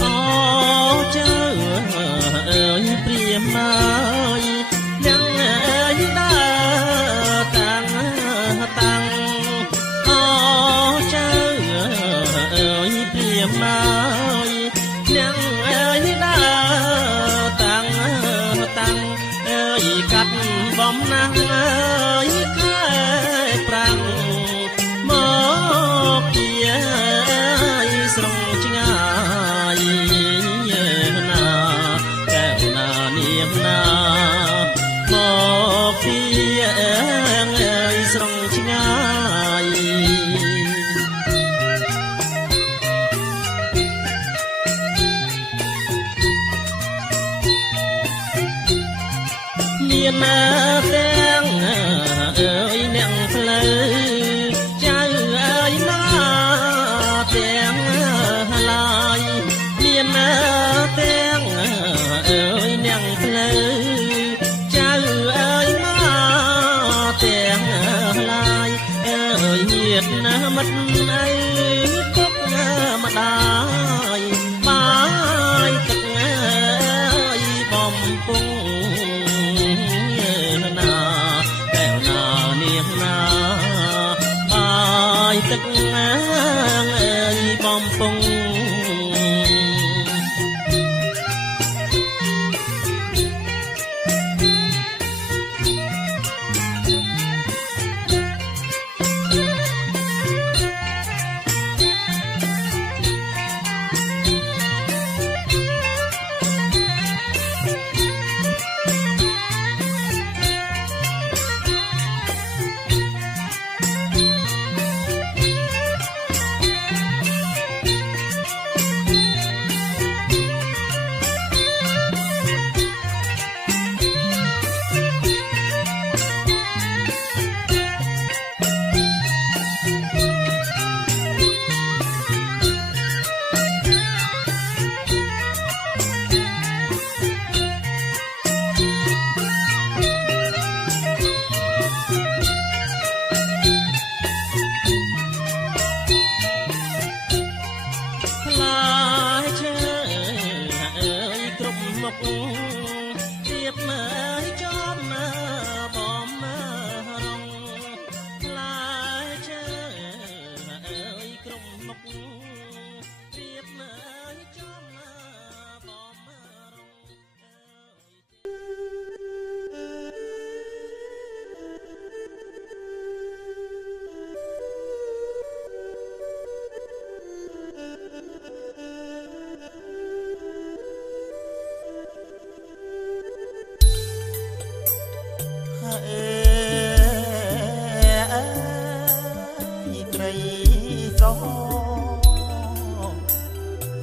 អូចៅអើយព្រាមអើយយ៉ាងអើយដើរតាំងអូចៅអើយព្រាមអើយយ៉ាងអើយដើរតាំងអើយកាត់បំណាស់អើយខែប្រាំងមកជាស្រងឆ្ងាយណាកែវណានាងណាមកពីស្រងឆ្ងាយមានទាំងអើយអ្នកផ្លូវចៅអើយមកទាំងឡាយមានទាំងអើយអ្នកផ្លូវចៅអើយមកទាំងឡាយអើយញាតណាមិត្តអើយទុកម្ដាយបាយទឹកអើយបំពង់ទឹកអើយបំពង់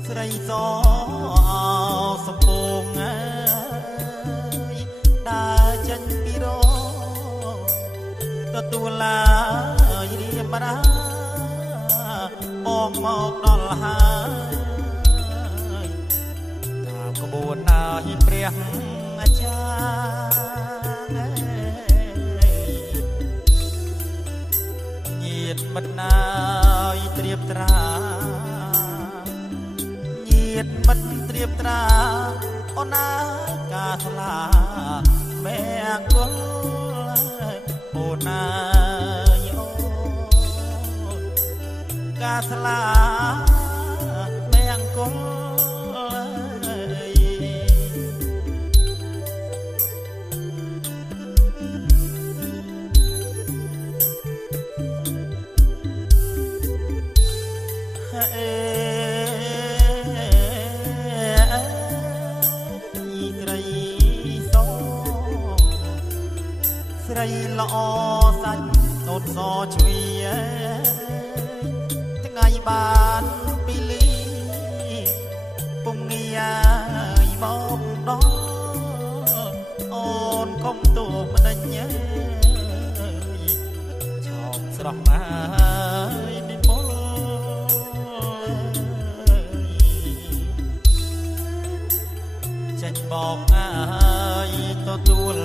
ស្រីសសំពងអើយដើរចេញពីរោទទួលឡាយរៀបរាបងមកដល់ហើយតាមក្បួនហើយព្រះអាចារ្យញាតិមិត្តណាយត្រៀបត្រាមិនត្រៀបត្រាអូនណាការស្លាមែអង្គុលអូនណាអូនការស្លាមែអង្គុលស្រីល្អសាច់តូនសជ្វីថ្ងៃបានពីលីពុំងាយមកដល់អូនកុំទូម្ដេចឆោមស្រស់ណាស់និមលចេញបោកហើយទទួល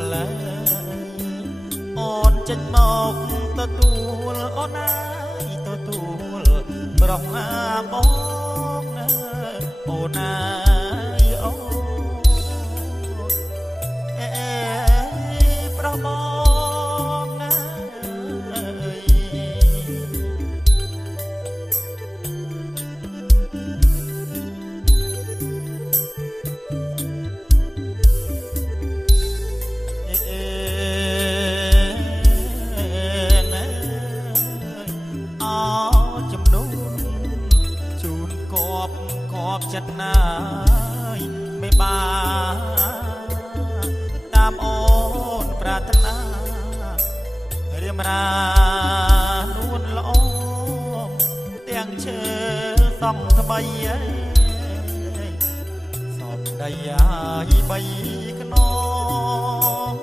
អូនចេញមកទទួលអូនណាយទទួលប្រងអាបង ងអូនណាអូប្របងណាចិត្តណាយไม่บาตามโอนปรารถนาเรียมรานุ่นละอมเตียงเชื่อส่องทำไมสอบได้ยายใบขนม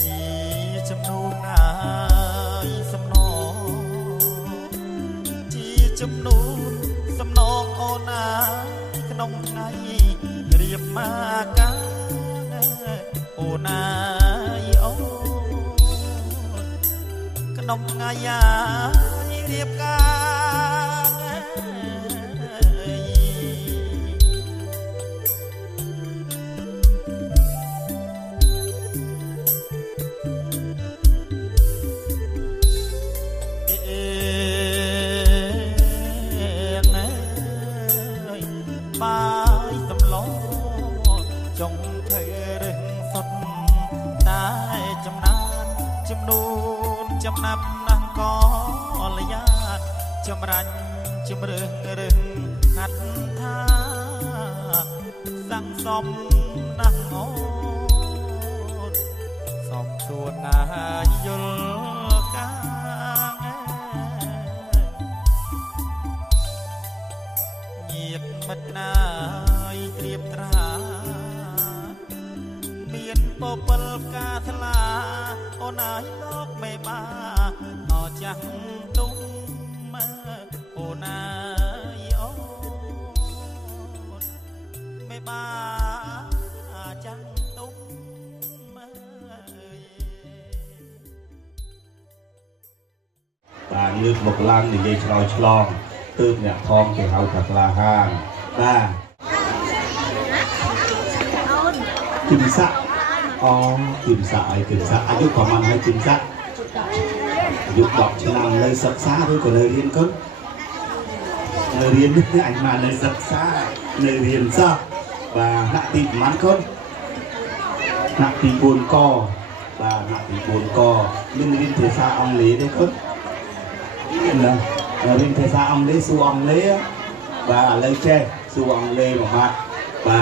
จีจำนวนนายสำนองจำนวนสำนองโอนาขนมไงเรียบมากันโอนาโอขนมไงเรียบกันจงเธอเรื่องสดได้จำนานจำนูนจำนำนางกอลยาจำรันจำเรื่องหัดท่าสั่งสมนางโอนสมตัวนายยลกาเหยียบมัดนายเตรียมตราปปลกาทลาโอนายลอกไม่บ้าหอจังตุ้มมาโอนายโอไม่บ้าจังตุ้มมาตาเลือกบกลังในเยชลอยฉลองตื้นเนี่ยทองเกี่ยวกับตลาห้างบ้ากินซะอ๋อกินสะอายุของมันให้กินสะอายุดอกชนำเลยศึกษาด้วยก็เลยเรียนก็เลยเรียนอันมาเลยศึกษาเลยเรียนซะvàนักตีมันคนนักตีบุญก็vàนักตีบุญก็เรียนเทศะอังเลได้คนนะเรียนเทศะอังเลสู่อังเลvàเลยแช่สู่อังเลออกมาvà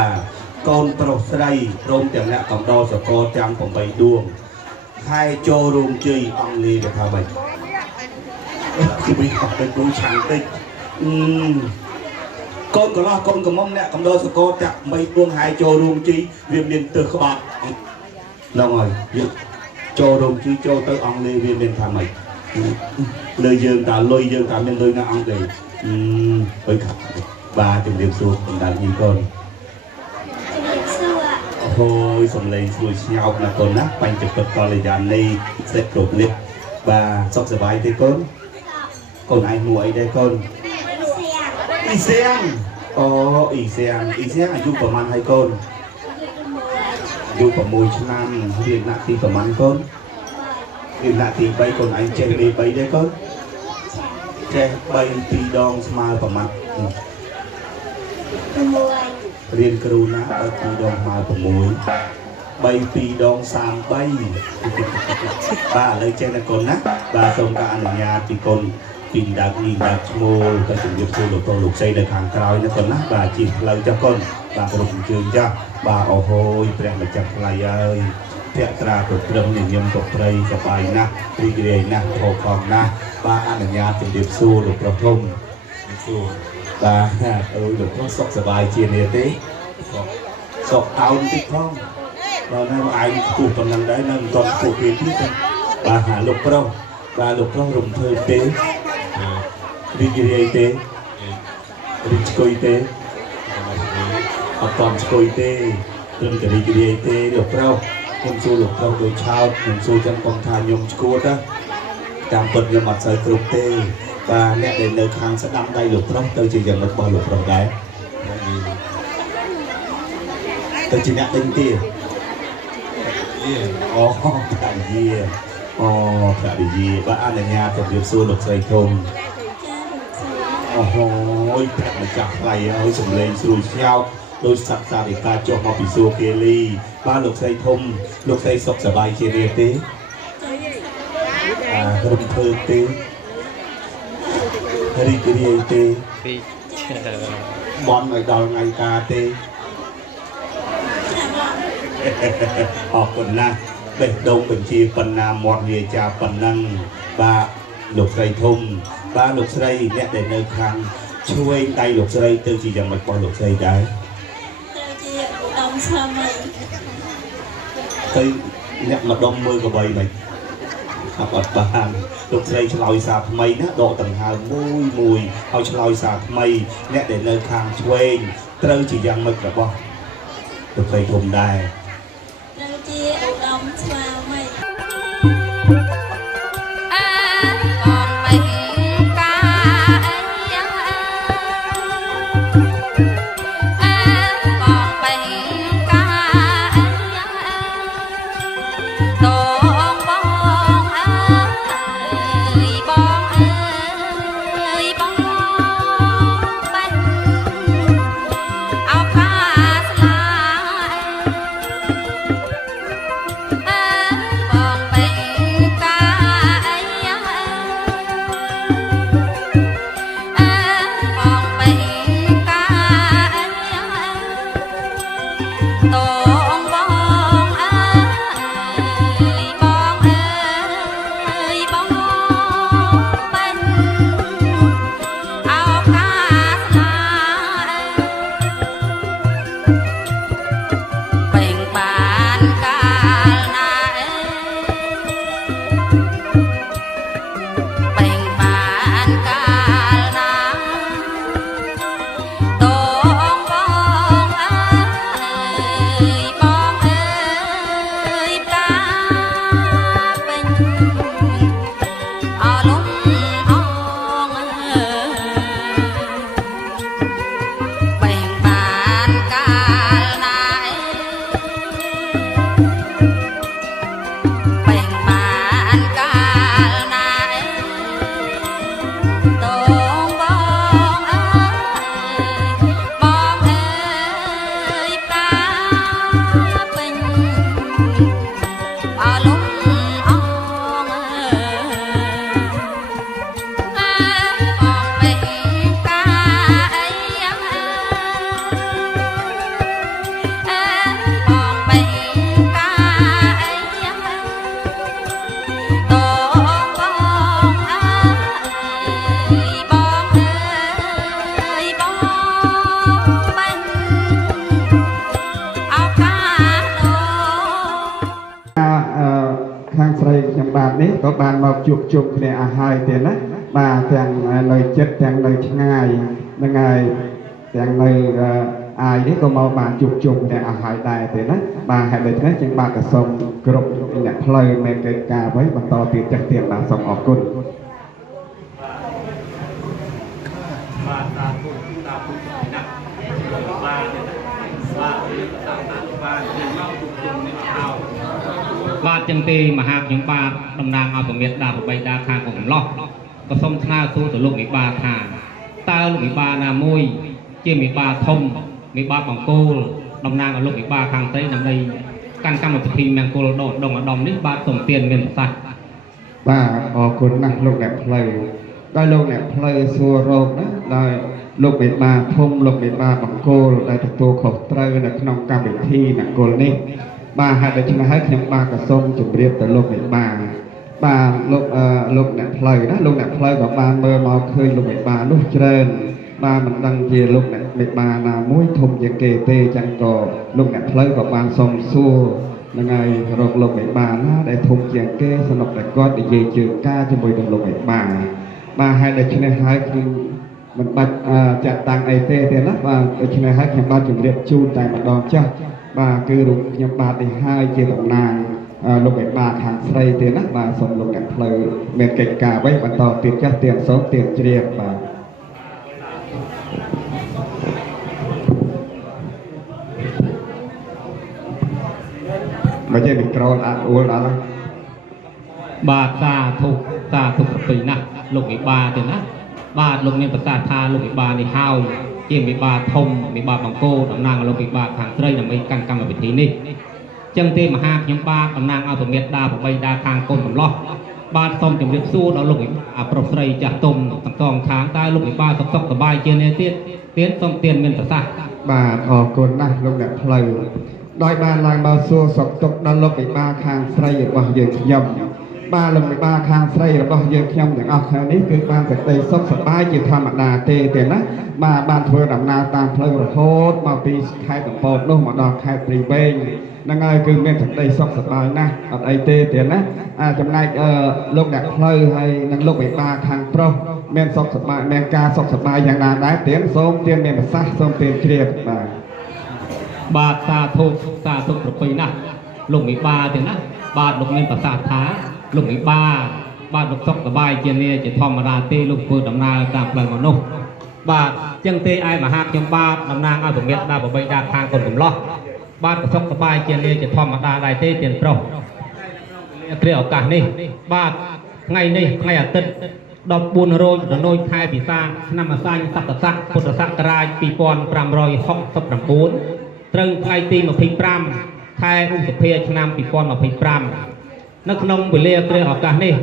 กนโปรสไลรวมแต่ละกับดอสกอจังผมไปดวงให้โจรวมจีอังลีเดี๋ยวพาไปคือไปขับไปดูช่างติกนก็ล่ากนก็มอมเนี่ยกับดอสกอจังไปดวงให้โจรวมจีเวียนเดินเตอร์ขบับน้องเอ้ยโจรวมจีโจเตอร์อังลีเวียนเดินทำไมเลยยืนตาลอยยืนตาเป็นเลยนะอังลีไปขับบาถึงเดียบสูบเป็นดังยิงก้นโอ้ยสมเลยสวยเชียวนะคนนะไปจุดเปิดกอเลยยานในเซ็ตกลุ่มเล็กvà sọcสบายได้con ai mua ấy đây con y xiang y xiangอายุประมาณให้คนอายุประมาณชั้นเรียนนาทีประมาณคนเรียนนาทีใบคนไอ้เจดีใบได้คนเจใบตีดองสมาประมาณเรียนกรุณาใบตีดองมาประมูลใบตีดองสามใบบ้าเลยเจนคนนะบ้าทรงการอนุญาตปีคนปีดักอีดักโมก็ถึงยุคสู่หลวงพ่อหลวงใจในทางกลางนะคนนะบ้าจีเราจะคนบ้ากรุงเชิงจ้าบ้าโอ้โหแปลงมาจากลายเอ้ยเทตราตกเรื่องนิยมตกไตรสบายนะรีเกยนะโผล่คองนะบ้าอนุญาตถึงยุคสู่หลวงพ่อทมบ้าหลวงพ่อสกสบายเจียนเนติสกเอาติดท้องเราในว่าไอ้กูกำลังได้นั่งตอนกูเปลี่ยนที่กันบาหาลูกเราบาลูกเรารวมเธอเต้ริจิเรเต้ริจโกยเต้อัตอมสโกยเต้เรื่องกับริจิเรเต้ลูกเราคนสู้ลูกเราโดยชาวคนสู้จังกองทานยมสกูตะการเปิดละหมัดใส่กรุบเต้ và nè để nơi khang sẽ đâm tay lục rong tôi chỉ dần một bao lục rong đấy tôi chỉ nè tinh tiền cả gì và anh ở nhà tập việc xua lục dây thùng ôi thật là chặt này ơi sùng lên sùi xeo đôi sạch ra để ta cho họ bị xua kia ly ba lục dây thùng lục dây sọc sờ bay kia đẹp tí rung thơ tí ri tí bọn người đòi ngày ca tí họ còn là bể đông bình chi phần nào một người cha phần năng ba lục dây thùng ba lục dây nét để nơi khang chui tay lục dây từ chỉ dòng mạch qua lục dây đấy tới nét mặt đông mưa của bầy này học ở bàn lục dây cho lòi sạp mây nát độ tầng hai mùi họ cho lòi sạp mây nét để nơi khang chui từ chỉ dòng mạch là bao lục dây thùng đài có bàn mọc chuột chuột để hai tiền á bà thằng lời chết thằng lời ngày ngày thằng lời ai đấy có màu bàn chuột chuột để hai đại tiền á bà hãy để thế trên bà cả sông group nhận lời mấy cái ca với bằng to tiền chắc tiền bà sông ở cồn và chân tì mà hạt những ba đồng nàng ở của miệt đà của bay đa khang của mình lo có sông thao thu từ lúc 13 thả ta lúc 13 là môi chia 13 thông 13 bằng cô đồng nàng ở lúc 13 khang tây nằm đây căn căn một thì mang cô đồng ở đồng nít ba tổng tiền miền sạch bà ở cuốn này lúc đẹp play đây lúc đẹp play xua rộp đó đây lúc 13 thông lúc 13 bằng cô đây thực tô khẩu trời là trong ca bình thi là cô này bà hãy để cho nó hết những ba cả sông chuẩn bị tới lúc này bà lúc đẹp play đó lúc đẹp play của bà mơ màu khơi lúc 13 lúc trên bà mình đăng về lúc đẹp 13 là muối thùng về kề tê chẳng có lúc đẹp play của bà sông xua là ngày rồi lúc 13 nó để thùng về kê xong lúc đẹp gót để về trường ca cho mùi đồng lúc 13 bà hãy để cho nó hết mình bạch chặt tăng ấy tê tê lắm và để cho nó hết những ba chuẩn bị chun tại mặt đòn chắc bà cứ đúng nhập bà thì hai chia tổng nàng លោកឯបាខាងស្រីទៀតណាបាទសូមលោកអ្នកផ្លូវមានកិច្ចការអ្វីបន្តទៀតចាស់ទៀតសូមទៀតជ្រាបបាទមកជាមីក្រូអត់អួលដល់បាទសាធុប្រពៃណាស់លោកវិបាទេណាបាទលោកមានប្រសាសន៍ថាលោកវិបានេះហើយជាវិបាធំវិបាបង្គោលតំណាងលោកវិបាខាងស្រីដើម្បីកាន់កម្មវិធីនេះចឹងទេមហាខ្ញុំបាទតំណាងឲ្យប្រមេតាប្របីតាខាងកូនកំឡោះបាទសូមជម្រាបសួរដល់លោកវិបាប្រុសស្រីចាស់ទុំទាំងសងខាងតើលោកវិបាសុខសប្បាយជានេះទៀតសូមទានមានប្រសាសន៍បាទអរគុណណាស់លោកអ្នកផ្លូវដោយបានឡើងមកសួរសុខទុក្ខដល់លោកវិបាខាងស្រីរបស់យើងខ្ញុំបាទលោកវិបាខាងស្រីរបស់យើងខ្ញុំទាំងអស់គ្នានេះគឺបានសេចក្តីសុខសប្បាយជាធម្មតាទេណាបាទបានធ្វើដំណើរតាមផ្លូវរហូតមកពីខេត្តកំពតនោះមកដល់ខេត្តព្រៃវែងហ្នឹងហើយគឺមានសេចក្តីសុខសប្បាយណាស់អត់អីទេណាចំណែកលោកអ្នកផ្លូវហើយនិងលោកវិបាខាងប្រុសមានសុខសប្បាយមានការសុខសប្បាយយ៉ាងណាដែរទៀតសូមទានមានប្រសាសន៍សូមទានជ្រាបបាទសាធុប្រពៃណាស់លោកវិបាទេណាបាទលោកមានប្រសាសន៍ថាលោកវិបាបាទលោកសុខសប្បាយជានេះជាធម្មតាទេលោកធ្វើដំណើរតាមផ្លូវមនុស្សបាទចឹងទេឯមហាខ្ញុំបាទតំណាងឲ្យប្រមេតាប្របីតាខាងកូនកំឡោះបាទសុខសប្បាយជានេះជាធម្មតាដែរទេទៀនប្រុសគ្រាឱកាសនេះបាទថ្ងៃនេះថ្ងៃអាទិត្យ14រោចរនោចខែពិសាឆ្នាំអាសាញ់សតស័កពុទ្ធសករាជ2569ត្រូវថ្ងៃទី25ខែឧសភាឆ្នាំ2025នៅក្នុងវេលាគ្រាឱកាសនេះ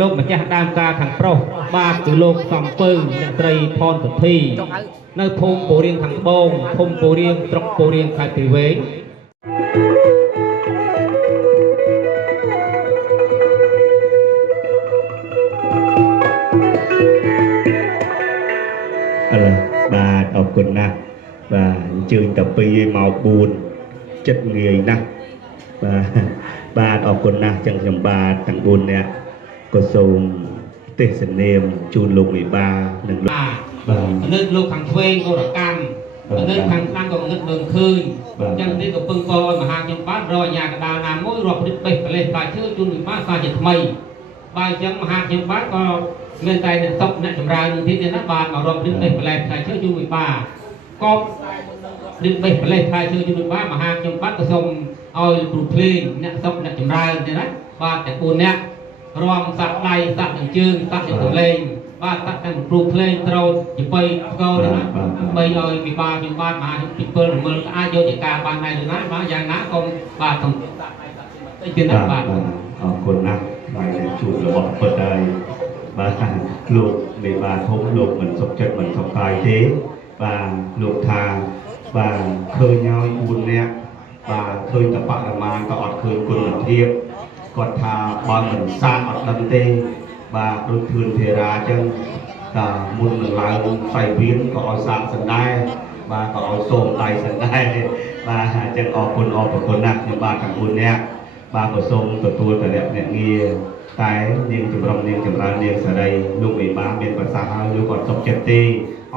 លោកម្ចាស់ដើមការខាងប្រុសបាទគឺលោកសំពៅអ្នកស្រីផនសុធីនៅភូមិពូរៀងខាងត្បូងភូមិពូរៀងស្រុកពូរៀងខេត្តព្រៃវែងបាទអរគុណណាស់បាទអញ្ជើញតាពីមក4ចិត្តងាយណាស់បាទអរគុណណាស់ចឹងខ្ញុំបាទទាំង4នាក់ក៏សូមទេសនាមជូនលោកវិបានិងលោកបាទនៅលោកខាងឆ្វេងក៏រកម្មនៅខាងខាងក៏ងឹតមើលឃើញចឹងនេះក៏ពឹងពោមហាខ្ញុំបាទរកអាញាកដាលណាមួយរាប់រិទ្ធបេះប្រលេះផ្លែឈើជូនវិបាសាជាថ្មីបាទអញ្ចឹងមហាខ្ញុំបាទក៏មានតែអ្នកសុកអ្នកចម្រើនទៀតណាបាទមករាប់រិទ្ធបេះប្រលេះផ្លែឈើជូនវិបាក៏រិទ្ធបេះប្រលេះផ្លែឈើជូនវិបាមហាខ្ញុំបាទក៏សូមឲ្យគ្រូភ្លេងអ្នកសុកអ្នកចម្រើនទេណាបាទតែ4នាក់រំសាក់ដៃសាក់នឹងជើងសាក់នឹងទលេងបាទសាក់ទាំងគ្រូភ្លេងត្រូវជប៉ុយស្គរទេណាដើម្បីឲ្យវិបាខ្ញុំបាទមហាខ្ញុំ7រមិលអាចយកជាការបានដែរឬណាបាទយ៉ាងណាក៏បាទសូមសាក់ដៃសាក់តិចទៀតណាបាទអរគុណណាស់បាទជួបរបស់ពិតហើយបាទលោកមេបាធំលោកមិនសុខចិត្តមិនសុខកាយទេបាទលោកថាបាទឃើញហើយ4នាក់បាទឃើញតបរមានក៏អត់ឃើញគុណភាពគាត់ថាបើមិនសាកអត់ដឹងទេបាទដូចធឿនធារាចឹងតាមុននឹងឡើងផ្សៃវៀនក៏ឲ្យសាកសិនដែរបាទក៏ឲ្យសូមដៃសិនដែរបាទអញ្ចឹងអរគុណអរគុណណាស់ខ្ញុំបាទទាំង4នាក់បាទក៏សូមទទួលតរៈអ្នកងារតែនាងចម្រុងនាងចម្រើននាងសេរីលោកមេបាមានប្រសាសន៍ហើយលោកគាត់សុខចិត្តទេ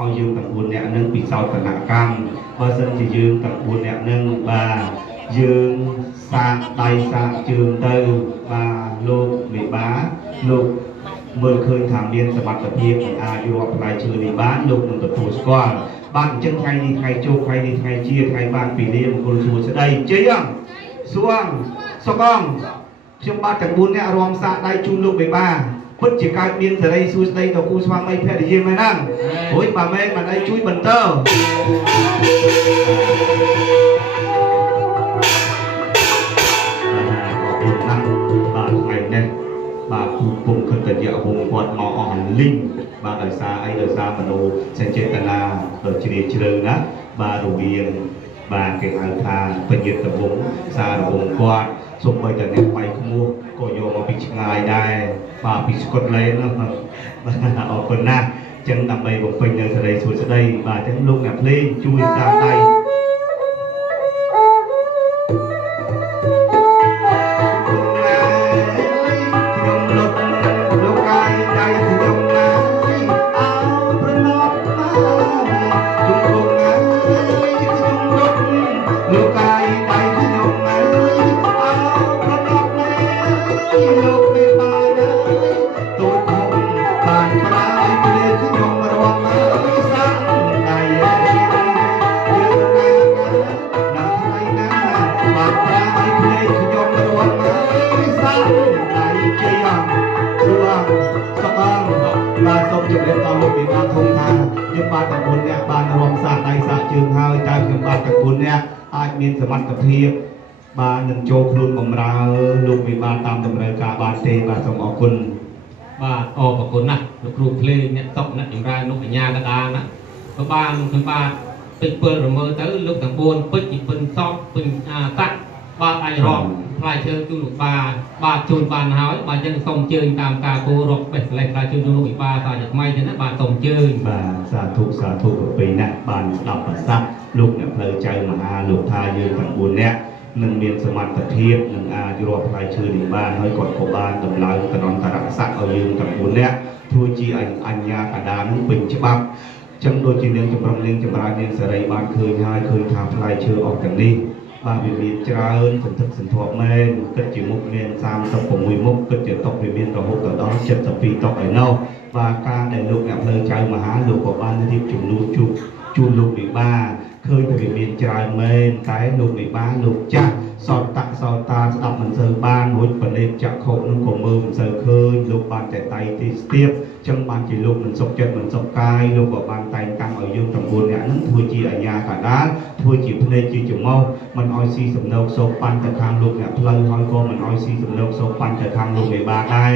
ឲ្យយើងទាំង4នាក់នឹងពិសោធន៍គណៈកម្មបើសិនជាយើងទាំង4នាក់នឹងបាទយើងសាកដៃសាកជើងទៅបាទលោកមេបាលោកមើលឃើញថាមានសមត្ថភាពនឹងអាចរាប់ផ្លែឈើនេះបានលោកនឹងទទួលស្គាល់បាទអញ្ចឹងថ្ងៃនេះថ្ងៃជោគថ្ងៃនេះថ្ងៃជាថ្ងៃបានពីលាមង្គលសួស្តីជ័យអងសួងសុកងខ្ញុំបាទទាំង4នាក់រួមសាកដៃជូនលោកមេបាពិតជាកើតមានសេរីសួស្តីដល់គូស្វាមីភរិយាមែនហ្នឹងរួចបើមែនមិនអីជួយបន្តបាទថ្ងៃនេះបាទគូពុំគិតតែយកវងគាត់មកអស់លីងបាទដោយសារអីដោយសារមនោសញ្ចេតនាដ៏ជ្រាលជ្រៅណាបាទរវាងបាទគេហៅថាបញ្ញាតវងសារវងគាត់សូម្បីតែអ្នកបៃក្មួយក៏យកមកពីឆ្ងាយដែរបាទពីស្កុតឡេននោះបាទអរគុណណាស់ចឹងដើម្បីបំពេញនៅសេរីសួស្តីបាទចឹងលោកអ្នកភ្លេងជួយតាមដៃលោកកាយដៃខ្ញុំ លោកមេបានទូធំបានប្រាយគ្នាខ្ញុំរំសាំដៃយើងណាថ្ងៃណាបានប្រាយគ្នាខ្ញុំរំសាំដៃជាសួងសបងបាទសូមជម្រាបដល់លោកមេបានធំថាខ្ញុំបាទទាំង4នាក់បានរំសាំដៃសាកជើងហើយតែខ្ញុំបាទទាំង4នាក់អាចមានសមត្ថភាពបាននឹងចូលខ្លួនបម្រើលោកវិបាលតាមតម្រូវការបានទេបាទសូមអរគុណបាទអរគុណណាស់លោកគ្រូភ្លេងអ្នកតុកអ្នកចម្រើនលោកកញ្ញាកដាណាក៏បានខ្ញុំបាទពេញពលរមើទៅលោកទាំង4ពេជ្រពិនសក់ពេញតាក់បាទអាចរកផ្លែឈើជូនលោកបាទជូនបានហើយបាទយើងសូមជើញតាមការគោរពបេះផ្លែផ្លែជូនលោកវិបាលតាជាថ្មីទេណាបាទសូមជើញបាទសាធុប្រពៃណាស់បានស្ដាប់ប្រសាសន៍លោកអ្នកផ្លូវចៅមហាលោកថាយើងទាំង4នាក់នឹងមានសមត្ថភាពនឹងអាចរកផ្លែឈើនេះបានហើយគាត់ក៏បានតម្លើងតំណន្តរស័ក្តិឲ្យយើងទាំង4នាក់ធ្វើជាអញ្ញាកដានឹងពេញច្បាប់ចឹងដូចជានាងចម្រុងនាងចម្រើននាងសេរីបានឃើញហើយឃើញថាផ្លែឈើអស់ទាំងនេះបាទវាមានច្រើនសន្ធឹកសន្ធាប់មែនគិតជាមុខមាន36មុខគិតជាតុកវាមានរហូតដល់72តុកឯណោះបាទការដែលលោកអ្នកផ្លូវចៅមហាលោកក៏បានរៀបចំនួនជូនលោកវិបាលឃើញថាវាមានច្រើនមែនតែលោកវិបាលលោកចាស់សតតាស្ដាប់មិនសូវបានរួចបលេបចាក់ខុសនឹងក៏មើលមិនសូវឃើញលោកបានតែតៃទីស្ទាបចឹងបានជាលោកមិនសុខចិត្តមិនសុខកាយលោកក៏បានតែងតាំងឲ្យយើងទាំង4នាក់នឹងធ្វើជាអាជ្ញាកណ្ដាលធ្វើជាភ្នែកជាច្រមុះមិនឲ្យស៊ីសំណោកសោកប៉ាន់ទៅខាងលោកអ្នកផ្លូវហើយក៏មិនឲ្យស៊ីសំណោកសោកប៉ាន់ទៅខាងលោកវិបាលដែរ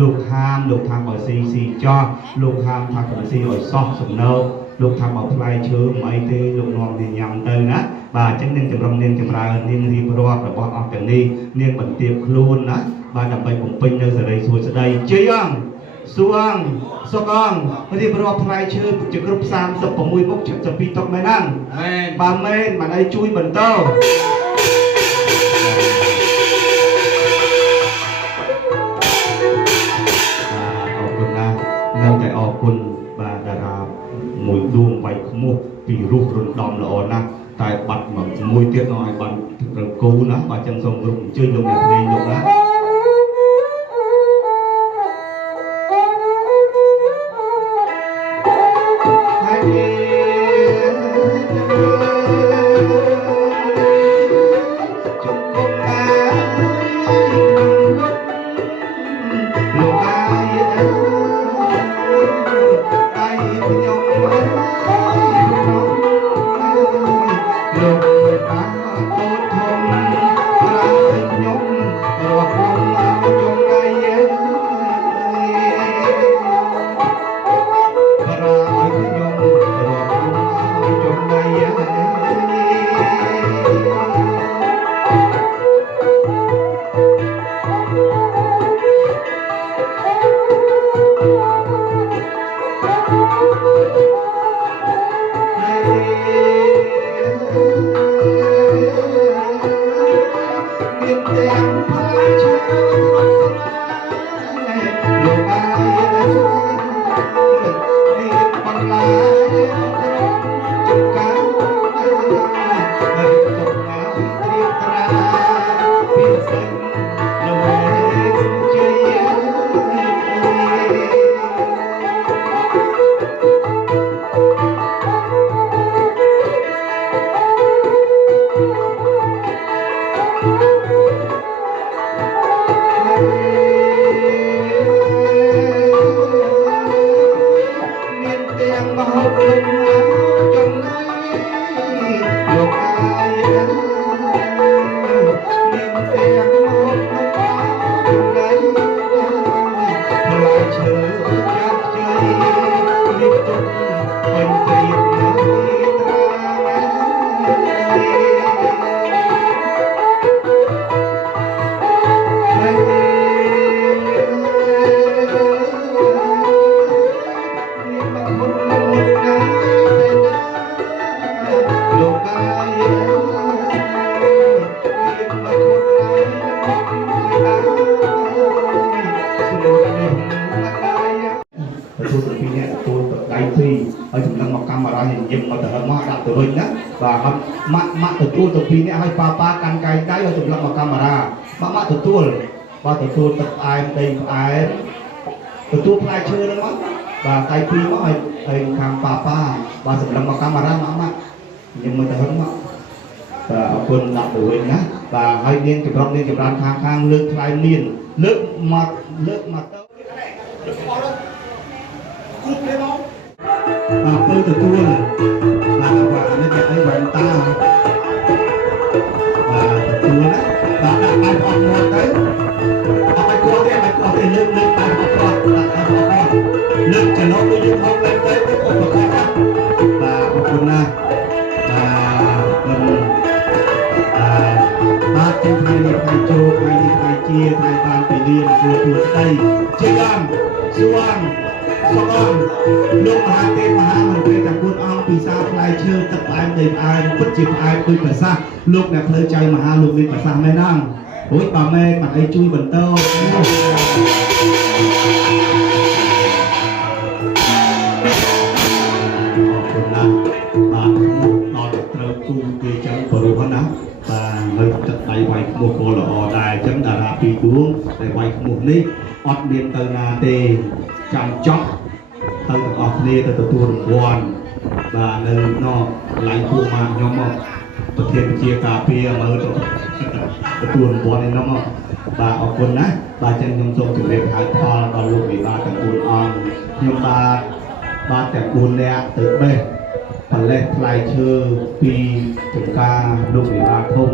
លោកហាមលោកថាបើស៊ីចោះលោកហាមថាបើស៊ីឲ្យសោះសំណោកលោកថាបើផ្លែឈើមិនអីទេលោកនាំទៅញ៉ាំទៅណាបាទអញ្ចឹងនាងចម្រុងនាងចម្រើននាងរៀបរាប់របស់អស់ទាំងនេះនាងបន្ទាបខ្លួនណាបាទដើម្បីបំពេញនៅសេរីសួស្តីជ័យអង្គសួងសុកអង្គរៀបរាប់ផ្លែឈើជាគ្រប់36មុខ72តុកមែនហ្នឹងមែនបើមែនមិនអីជួយបន្តអរគុណណាស់នៅតែអរគុណបាទតារាមួយដួងវាយខ្មោះពីរស់រំដំល្អណាស់តែបាត់មួយទៀតឲ្យបានត្រូវគូណាបាទចឹងសូមគ្រប់អញ្ជើញលោកអ្នកភ្លេងលោកណាម៉ាក់ទទួលទៅ2នាក់ឲ្យប៉ាកាន់កាយដៃឲ្យចម្លងមកកាមេរ៉ាម៉ាក់ទទួល បើទទួលទឹកផ្អែមដីផ្អែមទទួលផ្លែឈើហ្នឹងមកបាទដៃពីរមកឲ្យខាងប៉ាបាទសម្រាប់មកកាមេរ៉ាមកខ្ញុំមើលទៅហឹងមកបាទអរគុណដាក់ទៅវិញណាបាទហើយមានចម្រុងមានចម្រើនខាងលើកថ្លៃមានលើកមកទៅគូភ្លេមកបាទទៅទទួលបាទបាទនេះគេឲ្យវ៉ែនតាបាទទទួលណាបាទដាក់បាយអត់មកទៅអត់ឲ្យគាត់ទេឲ្យគាត់ទេលើកបាយអត់គាត់ដាក់អត់គាត់លើកចំណុចទៅយើងហូបlênទៅឧបករណ៍ណាបាទអរគុណណាបាទទាំងថ្ងៃនេះថ្ងៃចូលថ្ងៃនេះថ្ងៃជាថ្ងៃបានទៅលៀនជួស្ដីជាដំសួងសកលលោកមហាទេពមហាមន្ត្រីទាំង4អង្គពិសាផ្លែឈើទឹកផ្អែមដីផ្អែមពិតជាផ្អែមដូចប្រសាសលោកអ្នកផ្លូវចៅមហាលោកមានប្រសាសមែនហ្នឹងរួចបើមែនបាត់អីជួយបន្តអរគុណណាស់បាទដល់ត្រូវគូគេចឹងបរិបណាបាទហើយទឹកដៃវាយខ្មោះក៏ល្អដែរអញ្ចឹងតារាពីរដួងដែលវាយខ្មោះនេះអត់មានទៅណាទេចាំចប់ទៅទាំងអស់គ្នាទៅទទួលរង្វាន់បាទនៅណោះកន្លែងពូមកខ្ញុំមកប្រធានជាការពារមើលទៅទទួលរង្វាន់នេះមកបាទអរគុណណាស់បាទចឹងខ្ញុំសូមជម្រាបហៅផលដល់លោកវិបាកទាំង4អង្គខ្ញុំបាទទាំង4នាក់ទៅបេះផលិតផ្លែឈើពីចំការលោកវិបាកធំ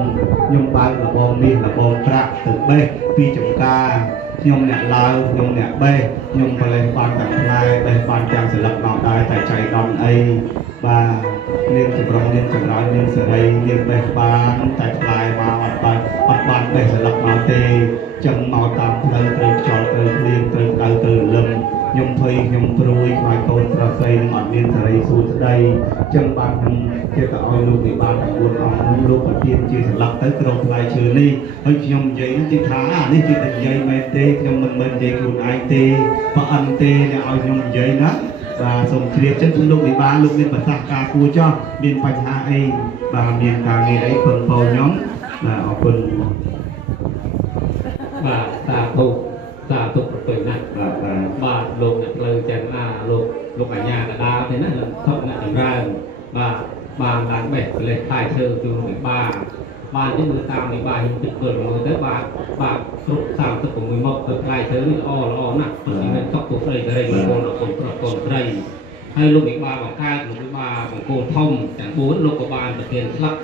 ខ្ញុំបើកលបងមាសលបងប្រាក់ទៅបេះពីចំការខ្ញុំអ្នកឡើយខ្ញុំអ្នកបេះខ្ញុំផលិតបានទាំងផ្លែបេះបានទាំងស្លឹកមកដែរតែចៃដន្យអីបាទមានចម្រុងមានចម្រើនមានសេរីមានបេះបានតែផ្លែមកអត់បានបេះស្លឹកមកទេចឹងមកតាមផ្លូវត្រូវខ្យល់ត្រូវភ្លៀងត្រូវដៅត្រូវរលឹមខ្ញុំភ័យខ្ញុំព្រួយខ្លាចកូនប្រុសស្រីនឹងអត់មានសេរីសួស្ដីចឹងបានខ្ញុំជាទៅឲ្យលោកវិបាលទាំង4អង្គនោះលោកប្រធានជាស្លាប់ទៅក្រុមផ្លែឈើនេះហើយខ្ញុំនិយាយនេះថានេះជាតែនិយាយមែនទេខ្ញុំមិនមែននិយាយខ្លួនឯងទេបើអិនទេអ្នកឲ្យខ្ញុំនិយាយណាបាទសូមជ្រាបចឹងលោកវិបាលលោកមានប្រសាសន៍ការគួរចោះមានបញ្ហាអីបាទមានការងារអីពឹងពោខ្ញុំបាទអរគុណបាទសាធុប្រទុយណាស់បាទលោកអ្នកផ្លូវចិនលោកអាញាកដាទេណាថប់អ្នកចម្រើនបាទបានឡើងបេះផ្លេសផ្លែឈើជូនវិបាលបាននេះមើលតាមវិបាលខ្ញុំពិតគល់មើលទៅបាទគ្រប់36មុខទៅផ្លែឈើនេះល្អណាស់ពីមានសុខទុក្ខស្រីសេរីកូនប្រុសកូនស្រីហើយលោកវិបាលបង្កើតលោកវិបាលបង្គោលធំទាំង4លោកក៏បានប្រទានស្លាប់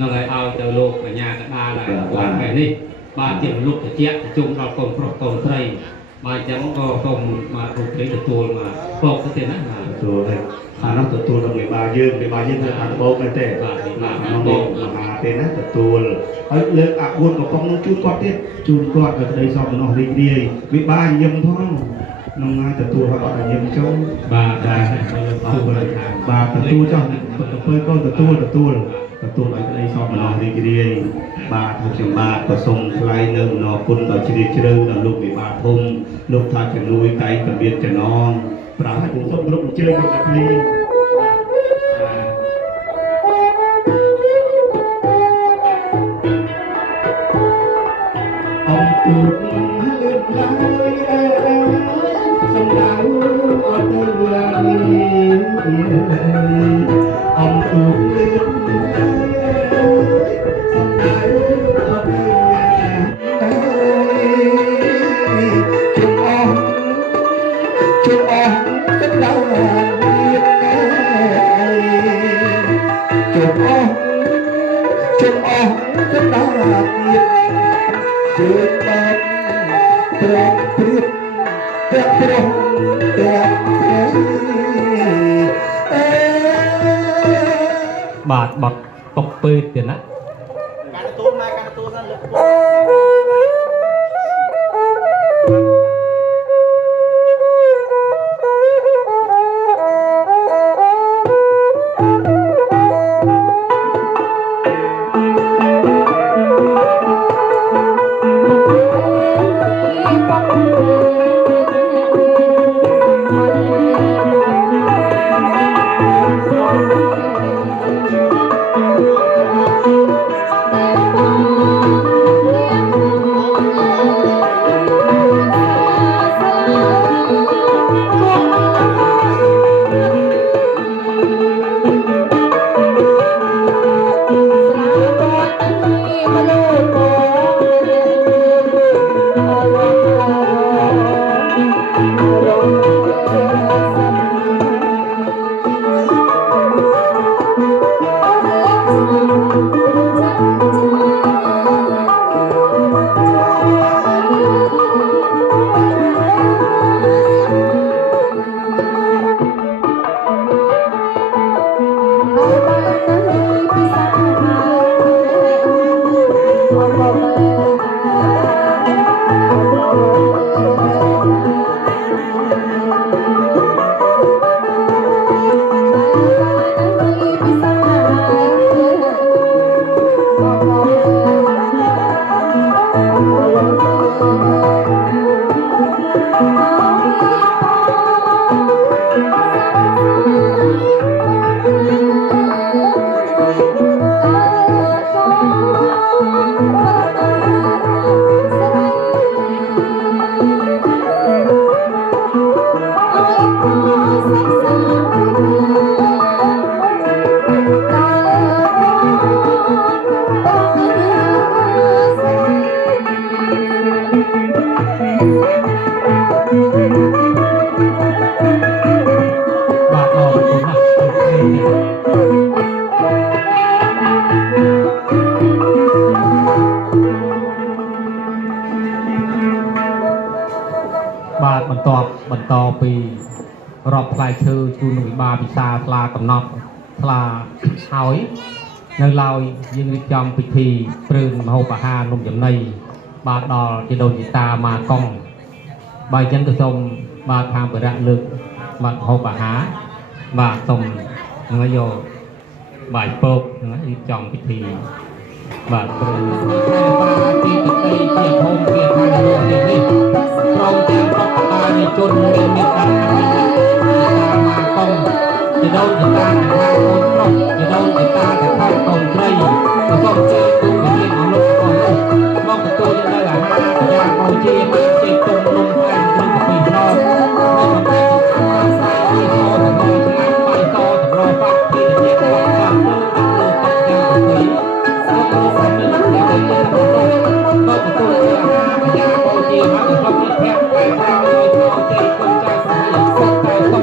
នឹងឲ្យទៅលោកអាញាកដាដែរបាទពេលនេះបាទជាលោកត្រជាក់ជុំដល់កូនប្រុសកូនស្រីបាទអញ្ចឹងក៏សូមមករូបនេះទទួលមកពកទៅទៀតណាបាទទទួលហើយខាងនោះទទួលដល់វិបាលយើងទៅខាងបោកមែនទេបាទក្នុងបោកមហាទេណាទទួលហើយលើកអា4កំប៉ុងនោះជូនគាត់ទៀតជូនគាត់ទៅក្តីសពរបស់រីករាយវិបាលញឹមផងក្នុងងាយទទួលហើយអត់ញឹមចូលបាទបាទទទួលចុះទៅពើកូនទទួលឲ្យក្តីសពរបស់រីករាយបាទខ្ញុំបាទក៏សូមថ្លែងនៅអំណរគុណដល់ជ្រាលជ្រៅដល់លោកវិបាលធំលោកថាជំនួយតែងពលាតចំណងប្រាំឲ្យខ្ញុំសូមគ្រប់អញ្ជើញលោកអ្នកនាងអំពូលលឿនឡើយសំដៅអត់ទៅវាអំពូលលឿនបាទបត់តុកពើទៀតណាការទទួលសិនលើក បាទអរគុណណាស់បាទបន្តពីរាប់ផ្លែឈើជូនវិបាលពិសាស្លាកំណត់ស្លាហើយនៅឡើយយើងរៀបចំពិធីព្រឹងមហូបអាហារនំចំណីបាទដល់ជីដូនជីតាម៉ាកុងបើអញ្ចឹងក៏សូមបាទខាងបរិយលើកបាទមហូបអាហារបាទសូមនឹងយកបាយពកនឹងរៀបចំពិធីបាទព្រឹងបាទទីទីជាហូមជាខាងលើនេះព្រមទាំងបកបាលនៃជនមានមេត្តាម៉ាកុងជីដូនជីតាទាំងខាងកូនប្រុសជីដូនជីតាទាំងខាងកូនស្រីក៏សូមជើញគុំវិញ្ញាណអនុរបស់នោះមកទទួលនៅអាហារយ៉ាងបូជាមានចេញទុំនំផ្អែមគ្រឿងកាពីដងហើយបំពេញខាងស្រីទីតទៅដល់ឆ្ងាញ់បាយតតម្របាក់ពីជារបស់ខាងលើទឹកយ៉ាងកាពីសូមលោកមានតែទៅមកទទួលអាហារយ៉ាងបូជាមកទៅសុំនេះភ័ក្រតែក្រោយឲ្យចូលចេញគុំចៅស្រីសុខតែសុខ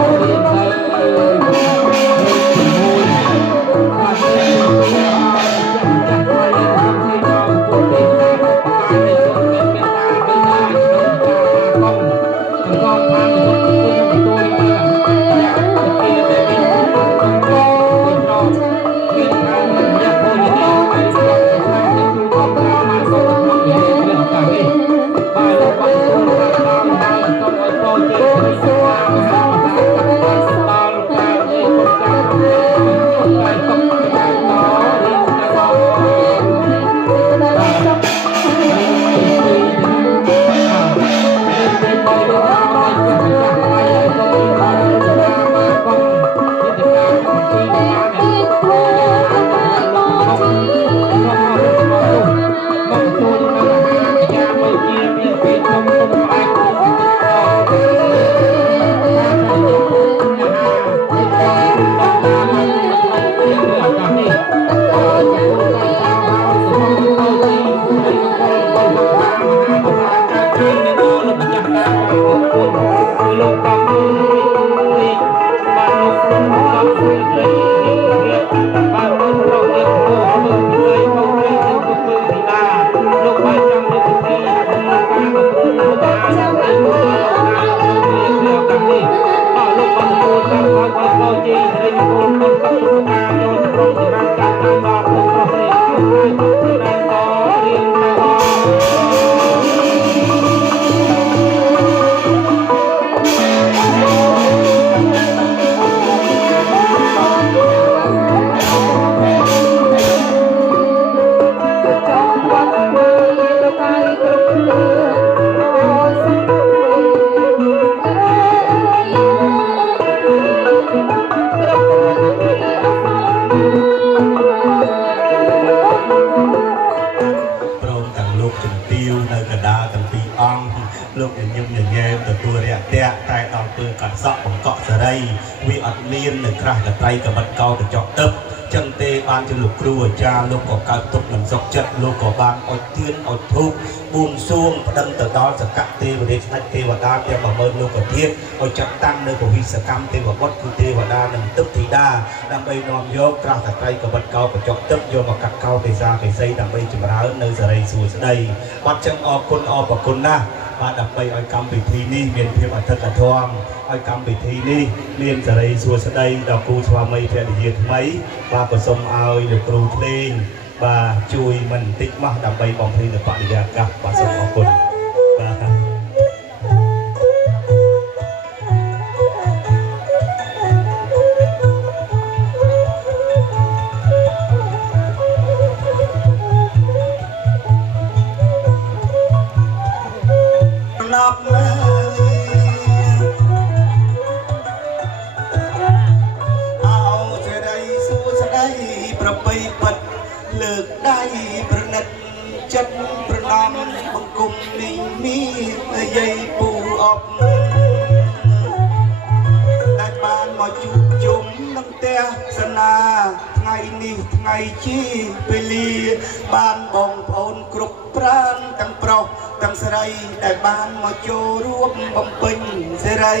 បានរៀនទៅលោកញញឹមញញែមទទួលរាក់ទាក់តែដល់ពើកាត់សក់បង្កក់សេរីវាអត់មាននៅក្រាស់កត្រៃកបិតកោកញ្ចក់ទឹកចឹងទេបានជាលោកគ្រូអាចារ្យលោកក៏កើតទុកនឹងសុខចិត្តលោកក៏បានអុជទៀនអុជធូបបួងសួងប្តឹងទៅដល់សកៈទេវរាជស្ដេចទេវតាទាំង10000លោកធាតុឲ្យចាត់តាំងនៅពវិសកម្មទេវបុត្រគឺទេវតានិងទឹកធីតាដើម្បីនាំយកក្រាស់កត្រៃកបិតកោកញ្ចក់ទឹកយកមកកាត់កោទេសាកេសីដើម្បីចម្រើននៅសេរីសួស្តីបាត់ចឹងអរគុណអរប្រគុណណាស់បាទដើម្បីឲ្យកម្មវិធីនេះមានភាពអធិកអធមឲ្យកម្មវិធីនេះមានសេរីសួស្តីដល់គូស្វាមីភរិយាថ្មីបាទក៏សូមឲ្យលោកគ្រូភ្លេងបាទជួយមិនបន្តិចមកដើម្បីបំពេញនៅបរិយាកាសបាទសូមអរគុណបាទលើកដៃប្រណិតចិត្តប្រណំបង្គំមីមីយាយពូអបដែលបានមកជួបជុំនឹងផ្ទះសនាថ្ងៃនេះថ្ងៃជាពេលលាបានបងប្អូនគ្រប់ប្រានទាំងប្រុស ទាំងស្រីដែលបានមកចូលរួមបំពេញសេរី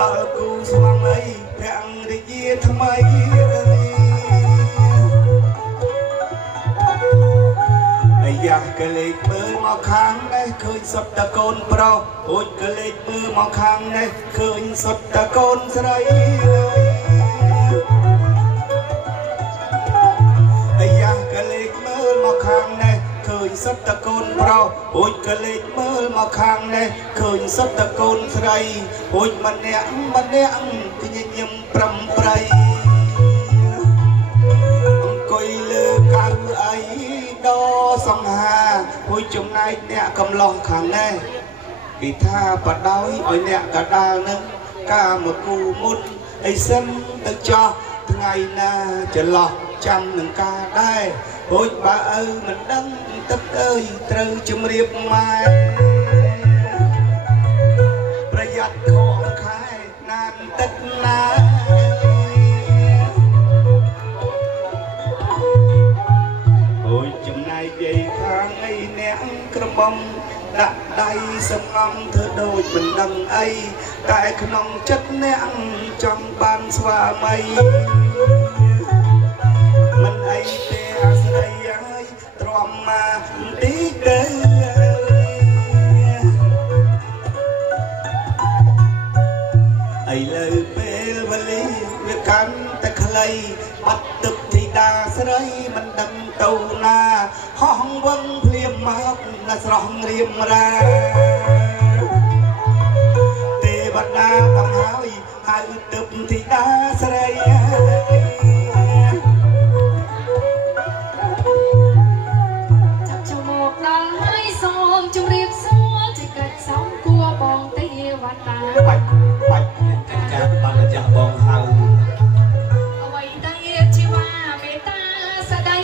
ដល់គូស្វាមីព្រះអង្គរាជាថ្មីអាយ៉ាកលេចមើលមកខាងនេះឃើញសុទ្ធតែកូនប្រុសអូចកលេចមើលមកខាងនេះឃើញសុទ្ធតែកូនស្រីអាយ៉ាកលេចមើលមកខាងនេះឃើញសុទ្ធតែកូនប្រុសអូចកលេចមើលមកខាងនេះឃើញសុទ្ធតែកូនស្រីអូចម្នាក់ទញញឹមប្រំប្រៃអង្គុយលើកៅអីដល់សង្ហាមួយចំណែកអ្នកកំឡោះខាងនេះគេថាបដោយឲ្យអ្នកកដាលនឹងកាមកគូមុនអីសិនទៅចោះថ្ងៃណាចន្លោះចាំនឹងការដែររួចបើឪមិនដឹងទឹកអើយត្រូវជំរាបម៉ែប្រយ័ត្នខកខែណានទឹកណាអូយចំណែកយាយខាងអីអ្នកក្រមុំដាក់ដៃសំងំធ្វើដូចមិនដឹងអីតែក្នុងចិត្តអ្នកចង់បានស្វាមីមិនអីទេអាស្រ័យហើយទ្រាំមកទីទៅឥឡូវពេលវេលាវាកាន់តែខ្លីបាត់ទឹកធីតាស្រីមិនដឹងទៅណាហោះវឹងភ្លៀមមកណាស្រស់រៀមរាទេវតាបង្ហើយហៅទឹកធីតាស្រីចាប់ចូលមកដល់ហើយសូមជម្រាបសួរជាកិច្ចសំគួរបងទេវតាបាច់ចាស់បានចាស់បងហៅអ្វីតែជីវ៉ាមេត្តាស្ដី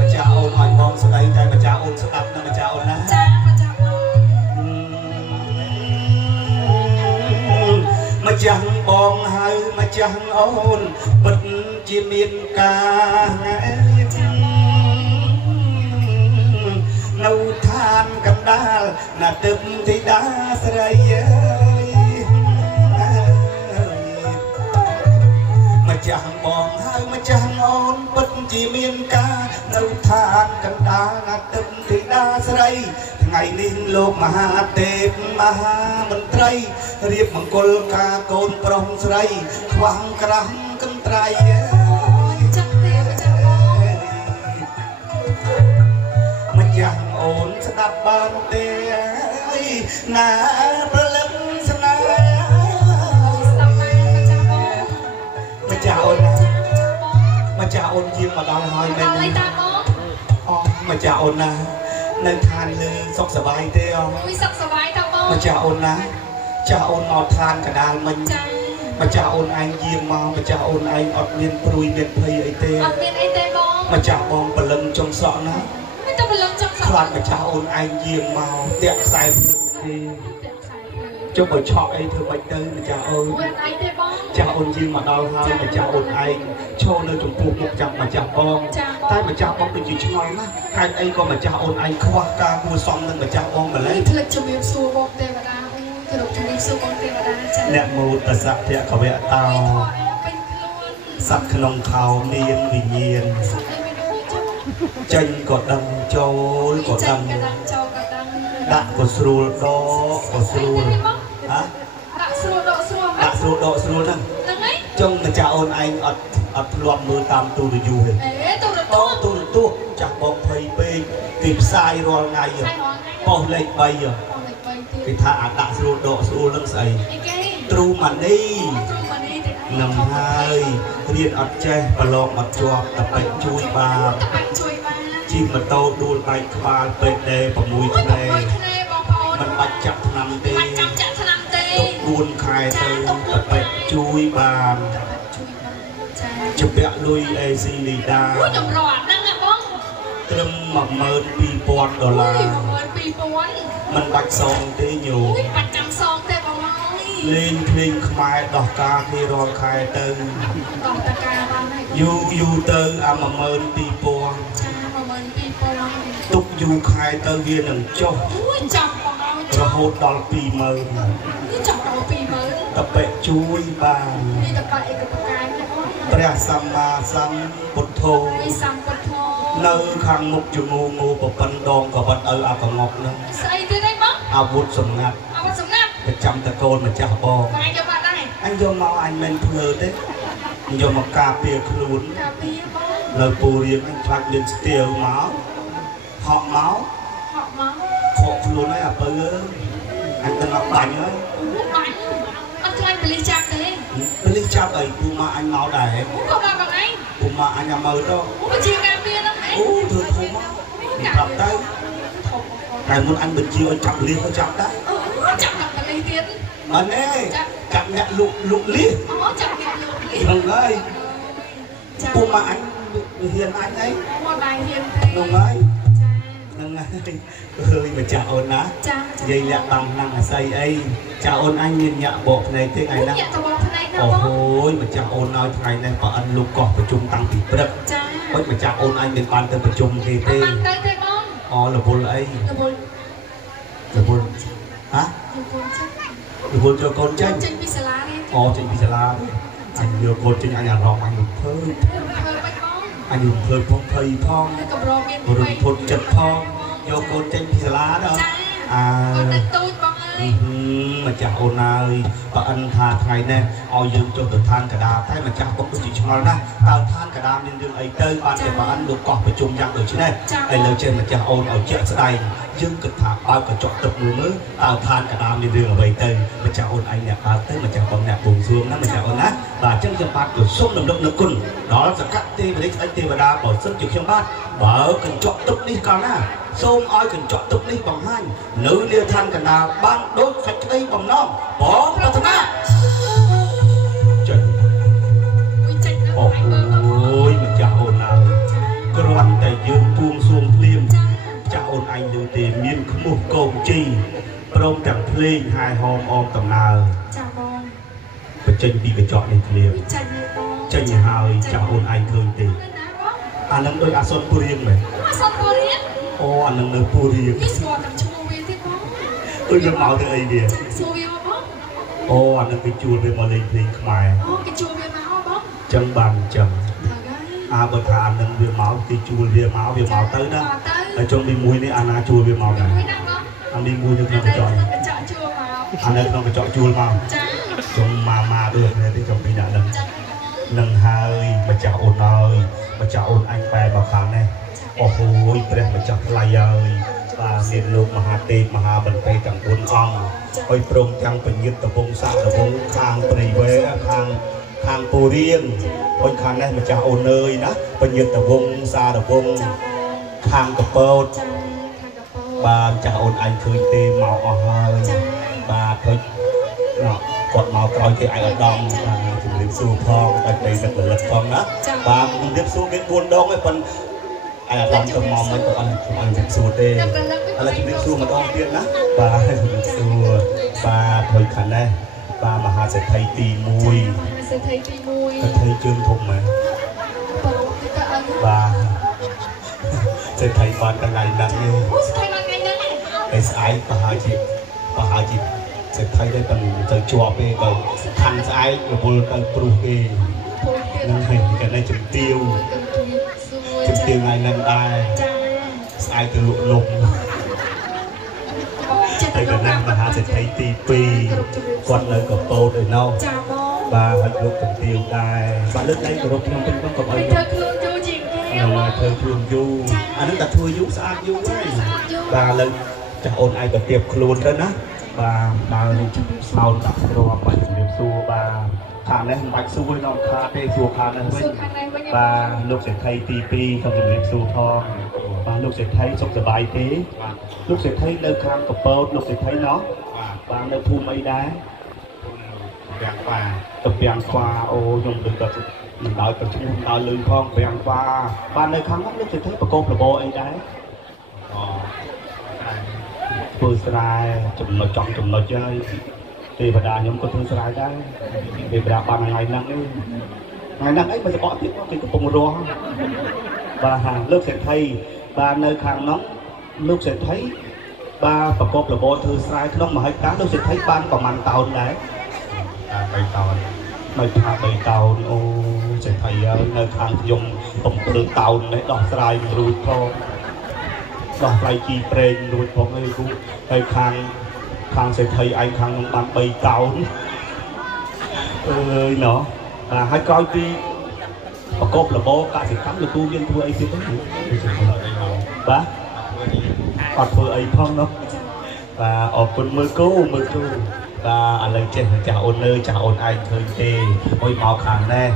ម្ចាស់អូនឲ្យបងស្ដីតែម្ចាស់អូនស្ដាប់ណាម្ចាស់អូនណាចាម្ចាស់បងម្ចាស់បងហៅម្ចាស់អូនពិតជាមានការនៅឋានកណ្ដាលណាទឹកធីតាស្រីម្ចាស់បងហើយម្ចាស់អូនពិតជាមានការនៅឋានកណ្ដាលណាទឹកធីតាស្រីថ្ងៃនេះលោកមហាទេពមហាមន្ត្រីរៀបមង្គលការកូនប្រុសស្រីខ្វះក្រាស់កន្ត្រៃចាស់ទេម្ចាស់បងម្ចាស់អូនស្ដាប់បានទេណាប្រលឹងស្នេហ៍ស្ដាប់បានម្ចាស់បងម្ចាស់អូនណាម្ចាស់អូនយាងមកដល់ហើយមែនទេតាបងអូម្ចាស់អូនណានៅឋានលើសុខសប្បាយទេអូមួយសុខសប្បាយតាបងម្ចាស់អូនណាចាស់អូនមកឋានកដាលមិញចាម្ចាស់អូនឯងយាងមកម្ចាស់អូនឯងអត់មានព្រួយមានភ័យអីទេអត់មានអីទេបងម្ចាស់បងព្រលឹងចុងសក់ណាមិនទៅព្រលឹងចុងសក់ខ្លាចម្ចាស់អូនឯងយាងមកតាក់ខ្សែព្រឹកទេជុំឲ្យឆក់អីធ្វើម៉េចទៅម្ចាស់អូនមិនអីទេបងចាស់អូនយាងមកដល់ហើយម្ចាស់អូនឯងឈរនៅចំពោះមុខចាំម្ចាស់បងតែម្ចាស់បងដូចជាឆ្ងល់ណាស់ហេតុអីក៏ម្ចាស់អូនឯងខ្វះការគួរសមនឹងម្ចាស់បងម្ល៉េះភ្លេចជំរាបសួរបងទេវតាគោរពជំរាបសួរបងទេវតាចា៎អ្នកមោទសៈភគវៈតោសត្វក្នុងខោមានវិញ្ញាណចេញក៏ដឹងចូលក៏ដឹងដាក់ក៏ស្រួលដកក៏ស្រួលហ៎ដាក់ស្រួលដកស្រួលហ្នឹងចុងម្ចាស់អូនឯងអត់ធ្លាប់មើលតាមទូរទស្សន៍ទេទូរទស្សន៍ចាស់បងភ័យពេកទីផ្សាយរាល់ថ្ងៃប៉ុស្តិ៍លេខ3គេថាអាដាក់ស្រួលដកស្រួលនឹងស្អីទ្រូម៉ានីនឹងហើយរៀនអត់ចេះប្រឡងអត់ជាប់តពេចជួយបានជិះម៉ូតូដួលបែកក្បាលពេកដេ6ខែមិនបាច់ចាក់ថ្នាំទេ4ខែទៅតពេចជួយបានជពាក់លុយអេស៊ីលីដាតម្រាត់ហ្នឹងណាបងត្រឹម$12,000មិនបាច់សងទេញោមបាច់ចាំសងទេបងលេងភ្លេងខ្មែរដោះការគេរាល់ខែទៅដោះតការបានហើយយូរទៅអា$12,000ចា$12,000ទុកយ យូរខែទៅវានឹងចុះ ចាំបងអើយ រហូតដល់ 20000 ចាំដល់20000 តពេជួយបាន នេះតប៉អីក៏ប្រកាយទេបង ព្រះសម្មាសម្ពុទ្ធោ នេះសម្ពុទ្ធោ នៅខាងមុខជំងឺងូប្រពន្ធដងក៏បាត់ឪអកងប់នឹង ស្អីទៀតឯងបង អាវុធសម្ងាត់ អត់សំណាប់ ប្រចាំតកូនម្ចាស់បង បងយកបាត់ដែរ អញយកមកអញមិនភ្លើទេយកមកការពារខ្លួន កាពីបង នៅពូរៀននឹងខ្លាចលៀនស្ទាវមកហក់មក ហក់មក ខកខ្លួនហើយអាពើអញទៅមកបាញ់ហើយ បាញ់អត់ខ្លាចបលិសចាប់ទេ ពេលនេះចាប់អីពូមកអញមកដែរ អូក៏មកបងឯង ពូមកអញមកមើលទៅ អូជាការពារហ្នឹងឯង អូធ្វើធំមកប្រាប់ទៅតែមុនអញបញ្ជាឲ្យចាប់លៀសទៅចាប់ដែរ អូចាប់ដល់បលិសទៀត អត់ទេចាប់អ្នកលុកលៀស អូចាប់អ្នកលោកនេះ ហ្នឹងហើយ ចាំ ពូមកអញហ៊ានអញអី មកដែរហ៊ានទេ ហ្នឹងហើយហ្នឹងហើយឃើញម្ចាស់អូនណា ចា និយាយលាក់តំណាំងអាស័យអីចាអូនអញមានញាក់បកភ្នែកទេថ្ងៃហ្នឹង ញាក់តបផ្នែកណា អូ បង ហូយម្ចាស់អូនឲ្យថ្ងៃនេះបើអិនលោកកោះប្រជុំតាំងពីព្រឹក ចា ហុចម្ចាស់អូនអញមិនបានទៅប្រជុំគេទេ បានទៅទេបង អូរវល់អី រវល់ រវល់ហ៎ រវល់ចា រវល់ចូលកូនចេញ ចេញពីសាលានេះ អូចេញពីសាលាអញយកកូនចេញអញអារម្មណ៍អញរំភើប ធ្វើបាច់បង អញរំភើបផងភ័យផង ហើយកម្រមាន រំភើបចិត្តផងយកកូនចេញពីសាលាដល់ ចា អើ កូនទៅទូចបងអើយ ម្ចាស់អូនហើយបើអិនថាថ្ងៃនេះឲ្យយើងចុះទៅឋានកដាតែម្ចាស់ពុកដូចជាឆ្ងល់ណាស់តើឋានកដាមានរឿងអីទៅបានតែបើអិនលោកកោះប្រជុំយ៉ាងដូចនេះឥឡូវចេះម្ចាស់អូនឲ្យជាក់ស្ដែងយើងគិតថាបើកញ្ចក់ទឹកមួយមើលតើឋានកដាមានរឿងអ្វីទៅម្ចាស់អូនឯងអ្នកបើកទៅម្ចាស់បងអ្នកបួងសួងណាម្ចាស់អូនណាបាទអញ្ចឹងខ្ញុំបាទក៏សូមរំលឹកនឹកគុណដល់សកតទេវរាជស្ដេចទេវតាបើសិនជាខ្ញុំបាទបើកញ្ចក់ទឹកនេះកាលណាសូមឲ្យកញ្ចក់ទឹកនេះបង្ហាញនៅលាឋានកណ្ដាលបានដូចសេចក្តីបំណងបងប្រាថ្នាចេញ មួយចេញទៅ អូ ហើយមើលបង យម្ចាស់អូនហើយគ្រាន់តែយើងពួងសួងភ្លាម ចា ចាស់អូនអញលើទេមានខ្មុះកោមជីព្រមទាំងភ្លេងហាយហោមអមដំណើរ ចាបង បញ្ចេញពីកញ្ចក់នេះភ្លាម មួយចេញនេះបង ចេញហើយចាស់អូនអញឃើញទេ ណាបង អានឹងដូចអាសនពូរៀងមែន អសតបរៀន អូអានឹងនៅពូរៀង នេះស្គាល់តែឈ្មោះវាទេបង ដូចយកមកទៅអីវា សួរវាមកបង អូអានឹងគេជួលវាមកលេងភ្លេងខ្មែរ អូគេជួបវាមកបង ចឹងបានចឹង ត្រូវហើយ បើថាអានឹងវាមកគេជួលវាមកទៅណាហើយចុងទី1នេះអាណាជួលវាមកដែរ មួយណាបង អានេះមួយនៅក្នុងកញ្ចក់ កញ្ចក់ជួបមក អានៅក្នុងកញ្ចក់ជួលមក ចា ចុងមកដូចនេះទេចំពីដាក់ដឹង ចា នឹងហើយម្ចាស់អូនហើយម្ចាស់អូនអញបែរមកខាងនេះអូហូយព្រះម្ចាស់ថ្លៃហើយបាទមានលោកមហាទេពមហាបន្ទេទាំង4អង្គហើយព្រមទាំងពញាតតវងសាតវងខាងព្រៃវែខាងពូរៀងហើយខាងនេះម្ចាស់អូនអើយណាពញាតតវងសាតវង ចាបង ខាងកពត ចាខាងកពត បាទចាស់អូនអញឃើញទេមកអស់ហើយ ចា បាទឃើញគាត់មកក្រោយគេឯកឧត្តមបាទជំរាបសួរផងឲ្យទៅសឹកផលិតផងណាបាទជំរាបសួរគេ4ដងឯប៉ុនឯកឧត្តមទៅមកមិនទៅអត់ជំរាបសួរទេឥឡូវជំរាបសួរម្ដងទៀតណាបាទជំរាបសួរបាទហើយខាងនេះបាទមហាសេដ្ឋីទី1 សេដ្ឋីទី1 សេដ្ឋីជើងធំមែន បងទីតើអឺ បាទសេដ្ឋីបានថ្ងៃហ្នឹងនេះ អូស្ថិតមកថ្ងៃហ្នឹង តែស្អែកប្រហែលជាសេដ្ឋីដែរប៉ុន្តែទៅជាប់ទេបើខាន់ស្អែករវល់ទៅព្រោះគេ ពួកគេ នឹងឃើញកណ្ដេជំទាវថ្ងៃហ្នឹងដែរ ចា ស្អែកទៅលក់លំ ចិត្ត ហើយកណ្ដេមហាសេដ្ឋីទី2គាត់នៅកពតឯណោះ ចាបង បាទហើយលោកជំទាវដែរបាទលើកដៃគោរពខ្ញុំពេញផងកុំឲ្យ ធ្វើខ្លួនយូរជាងគេ នៅធ្វើខ្លួនយូរអានឹងតែធ្វើយូរស្អាតយូរហើយបាទឥឡូវចាស់អូនឯងទៅទៀបខ្លួនទៅណាបាទដើរនឹងសោតដាក់គ្រាប់បាទជំរាបសួរបាទខាងនេះមិនបាច់សួរដល់ខាទេសួរខាងនេះវិញបាទលោកសេដ្ឋីទី2សូមជំរាបសួរផងបាទលោកសេដ្ឋីសុខសប្បាយទេបាទលោកសេដ្ឋីនៅខាងកពតលោកសេដ្ឋីណោះបាទនៅភូមិអីដែរពាំងខ្វាទៅពាំងខ្វាអូខ្ញុំដឹងតែមិនដល់ប្រឈ្មោះដល់លឺផងពាំងខ្វាបាទនៅខាងនោះលោកសេដ្ឋីប្រកបរបរអីដែរអូធ្វើស្រែចំណុចចំចំណុចហើយទេវតាខ្ញុំក៏ធ្វើស្រែដែរទេវតាបានថ្ងៃហ្នឹងអីបើសបកទៀតគេកំពុងរស់បាទលោកសេដ្ឋីបាទនៅខាងនោះ លោកសេដ្ឋីបាទប្រកបរបរធ្វើស្រែក្នុងមហិការលោកសេដ្ឋីបានប្រមាណតោនដែរ3តោននៅថា3តោនអូសេដ្ឋីនៅខាងខ្ញុំ7តោននេះដោះស្រាយរួចផងដោះស្រាយជីប្រេងរួចផងហើយគូហើយខាងសេដ្ឋីឯងខាងខ្ញុំបាន3តោនអើយណោះបាទហើយក្រោយពីប្រកបរបរកសិកម្មលោកគ្រូមានធ្វើអីទៀតទេបាទអត់ធ្វើអីផងនោះបាទអរគុណមើលគូបាទឥឡូវចេះចាស់អូនលើចាស់អូនឯងឃើញទេអុយមកខាងនេះ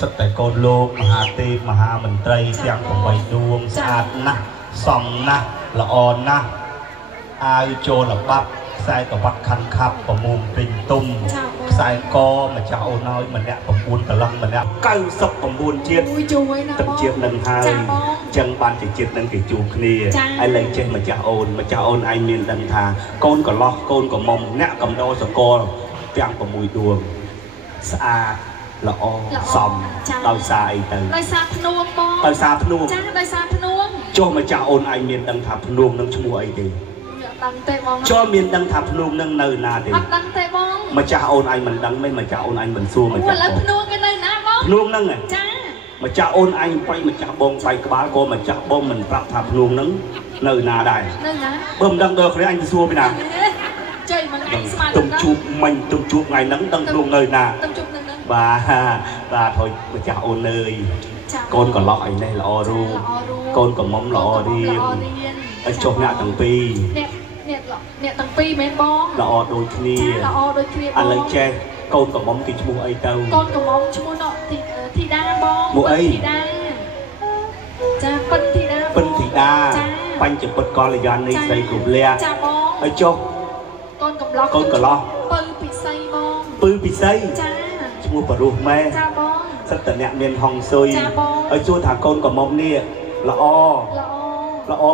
សិតតែកូនលោកមហាទេពមហាមន្ត្រីទាំង8ដួងស្អាតណាស់សមណាស់ល្អណាស់អាវចូលបាប់ខ្សែក្រវ៉ាត់ខាន់ខាប់ប្រមុំពេញទុំខ្សែកម្ចាស់អូនឲ្យម្នាក់9កន្លងម្នាក់99ជាតិទឹកជាតិនឹងហើយចឹងបានជាជាតិនឹងគេជួបគ្នាហើយឡើងចេះម្ចាស់អូនឯងមានដឹងថាកូនកន្លោះកូនកំមុំអ្នកកំដោសកលទាំង6ដួងស្អាតល្អសមដោយសារអីទៅដោយសារភ្នួងបងដោយសារភ្នួងចាដោយសារភ្នួងចុះម្ចាស់អូនឯងមានដឹងថាភ្នួងនឹងឈ្មោះអីទេដឹងទេបងចុះមានដឹងថាភ្នួងនឹងនៅណាទេអត់ដឹងទេបងម្ចាស់អូនឯងមិនដឹងទេម្ចាស់អូនឯងមិនសួរម្ចាស់ឥឡូវភ្នួងគេនៅណាបងភ្នួងនឹងចាម្ចាស់អូនឯងបៃម្ចាស់បងបៃក្បាលក៏ម្ចាស់បងមិនប្រាប់ថាភ្នួងនឹងនៅណាដែរនៅណាបើមិនដឹងដល់គ្នាអញទៅសួរពីណាចុយមិនអញស្មានទុំជួបមិញទុំជួបថ្ងៃហ្នឹងដឹងភ្នួងនៅណាទុំជួបនៅហ្នឹងបាទthôiម្ចាស់អូនអើយកូនកន្លោះអីនេះល្អរូបកូនកំមុំល្អរៀនឲ្យចុះអ្នកទាំងពីរអ្នកទាំងពីរមែនបងល្អដូចគ្នាល្អដូចគ្នាបងឥឡូវចេះកូនកំមុំគេឈ្មោះអីទៅកូនកំមុំឈ្មោះណោធីតាបងមួយអីធីតាចាពិនធីតាបញ្ចពុតកល្យានីស្រីគ្រប់លះចាបងហើយចុះកូនកន្លោះពៅពិសីបងពៅពិសីចាឈ្មោះបរោះម៉ែចាបងសិតតអ្នកមានហងស៊ុយហើយសួរថាកូនកំមុំនេះល្អ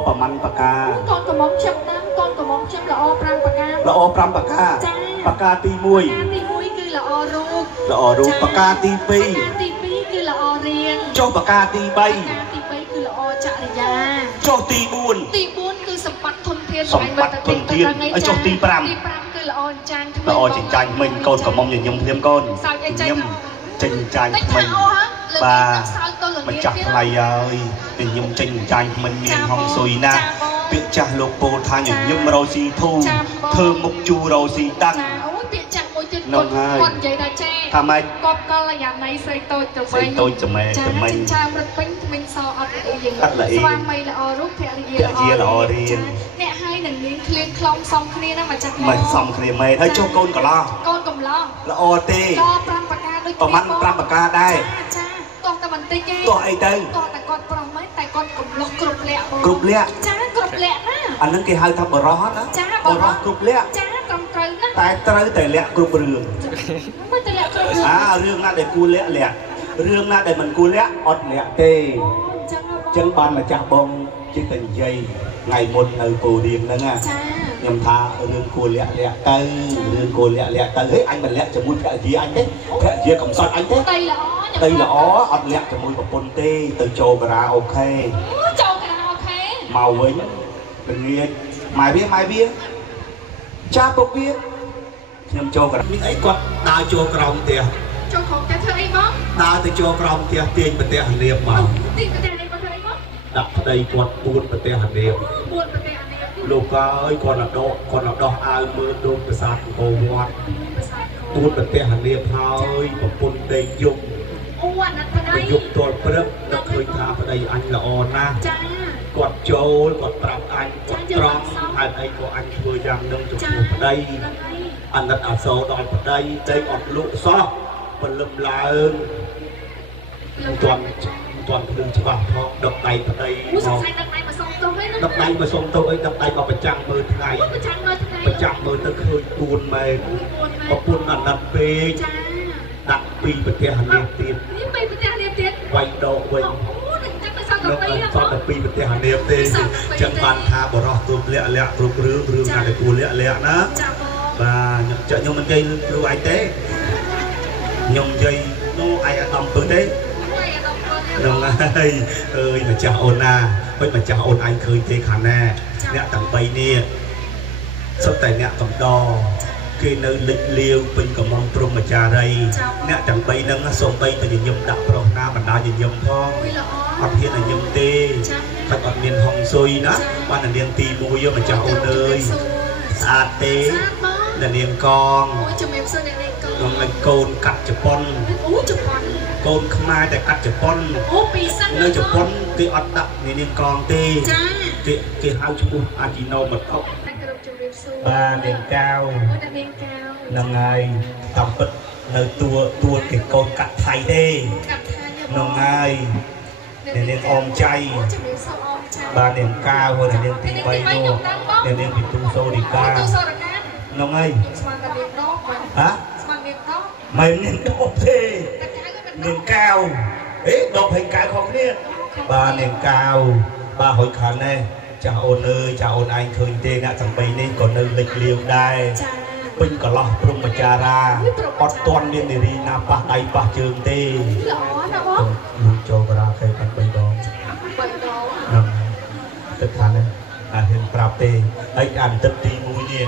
ប្រមាណបកាកូនកំមុំខ្ញុំតាមកូនកំមុំខ្ញុំល្អ5បកាល្អ5បកាចាបកាទី1គឺល្អរូបបកាទី2គឺល្អរៀងចុះបកាទី3គឺល្អចរិយាចុះទី4គឺសម្បត្តិធនធានហើយចុះទី5គឺល្អចាញ់ថ្មីល្អចាញ់មិញកូនកំមុំញញឹមភ្លាមកូនញញឹមចេញចាញ់ថ្មីបាទម្ចាស់ថ្លៃហើយញញឹមចេញចាញ់មិនមានហងស៊ុយណាពាក្យចាស់លោកពោលថាញញឹមរោស៊ីធូធ្វើមុខជូរោស៊ីតាំងអូយពាក្យចាស់មួយទៀតគាត់និយាយថាចាថាម៉េចគាត់កលយ៉ាងណៃស្រីតូចទៅវិញតូចចំណែចាមរត់ពេញថ្មិញសអត់អីយ៉ាងស្វាមីល្អរូបភរិយាល្អរៀនអ្នកហើយនឹងមានឃ្លៀងខ្លងសំគ្នាណាម្ចាស់មិនសំគ្នាមែនហើយចុះកូនកន្លោះល្អទេក៏5បកាដូចប្រហែល5បកាដែរចាតោះតែបន្តិចទេតោះអីទៅតោះតែគាត់ប្រុសមែនតែគាត់កំឡុះគ្រប់លក្ខចាគ្រប់លក្ខណាអានឹងគេហៅថាបរោះណាចាបរោះគ្រប់លក្ខចាត្រឹមត្រូវណាតែត្រូវតែលក្ខគ្រប់រឿងមិនតែលក្ខគ្រប់រឿងរឿងណាដែលគួរលក្ខរឿងណាដែលមិនគួរលក្ខអត់លក្ខទេអញ្ចឹងបានម្ចាស់បងជិះតែនិយាយថ្ងៃមុននៅពូរៀងហ្នឹងណាខ្ញុំថារឿងគួរលាក់ទៅរឿងគួរលាក់ទៅហេអញមិនលាក់ជាមួយភរិយាអញទេភរិយាកំសត់អញទេដីល្អអត់លាក់ជាមួយប្រពន្ធទេទៅចូលការ៉ាអូខេមកវិញពងាចម៉ែវាចាពុកវាខ្ញុំចូលការ៉ាមានអីគាត់ដើរចូលក្រោមផ្ទះចូលក្រោមផ្ទះធ្វើអីបងដើរទៅចូលក្រោមផ្ទះទាញប្រទេសអានៀបមកទាញប្រទេសអានៀបមកធ្វើអីបងដាក់ប្តីគាត់4ប្រទេសអានៀបលោកអើយគាត់ដោះអាវមើលដូចប្រាសាទអង្គរវត្តទូតប្រទេសអានៀបហើយប្រពន្ធដេកយប់អូអាណត្តិប្តីយប់ទល់ព្រឹកនឹកឃើញថាប្តីអញល្អណាស់ចាគាត់ចូលគាត់ប្រាប់អញគាត់ត្រង់ហេតុអីក៏អញធ្វើយ៉ាងនឹងចំពោះប្តីអាណត្តិអសរដល់ប្តីដេកអត់លក់សោះព្រលឹមឡើងមិនទាន់ភ្លឺច្បាស់ផងដឹកដៃប្តីមកសង្ស័យដឹកដៃមកសុំទោសហ្នឹងដឹកដៃមកសុំទោសអីដឹកដៃមកប្រចាំមើលថ្ងៃប្រចាំមើលទៅឃើញ4ម៉ែប្រពន្ធអាណត្តិពេកដាក់ពីប្រទេសអានៀបទៀតពីប្រទេសអានៀបទៀតវាយដកវិញអូនឹងចាំទៅសល់តែពីប្រទេសអានៀបទេចឹងបានថាបរោះទូលលាក់គ្រប់រឿងណាដែលគួរលាក់ណាចាបាទខ្ញុំមិននិយាយគ្រូឯងទេខ្ញុំនិយាយនោះឯងអាដាមពើទេ nông ơi ơi mà chào ôn à với mà chào ôn anh khơi thế khả nè nè tặng bay nè sắp tại nè tặng đo khi nơi lịch liêu bên cầm mong prom mà trà đây nè tặng bay nâng sông bay từ những nhom đạp pro na bản đa những nhom thong học hiện là nhom tê các bạn miền hồng xôi đó bạn là miền tì mùi vô mà chào ôn ơi sa tê là miền con nông anh côn cắt chụp pon côn không aiแต่ cắt chụp pon nơi chụp pon cái ọt đập này miền con tê cái hao chụp Adino mật ốc ba miền cao nông ai tòng bật nơi tua cái côn cắt thay đê nông ai để miền om chay ba miền cao hoặc là miền tây bay luôn để miền bị tu sâu đi cao nông ai hả mày miền đốt thế miền cao ấy đốt hình cái không biết ba miền cao ba hội khán này chào ôn ơi chào ôn anh khơi tê ngã thằng bay nên còn nơi lịch liều đai pin cả lọ prum mà cha ra ọt toàn miền này đi na pa đầy pa trường tê luôn cho ra cái bàn bay đó tất cả này hình prap tê anh ăn tất ti mũi nè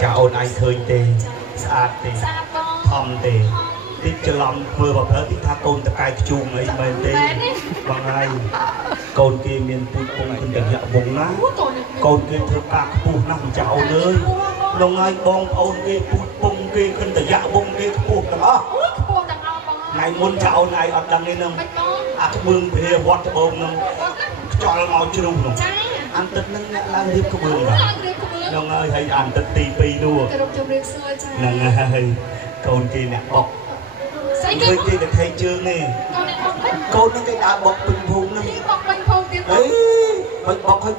chào ôn anh khơi tê sát tê thom tê tích cho lòng mưa vào thở tích tha côn ta cài chung ấy mà tê bằng ai côn kia miền pui pung kun chẳng nhận vùng ná côn kia thưa cả pui nằm chào nơi nông ai bong ôn kia pui pung kia kun ta dạ vùng kia pui cả đó ngày muốn chào này ở đằng này nông à cái mương kia vót cái bông nông cho nó mau chưa nông ăn tết nâng nhẹ lang điệp cái mương rồi nông ơi hay ăn tết tì pi đua nông ơi côn kia nè bọc người kia được thay chương nè côn nó cái đã bọc bình phùng nè ấy bọc hơi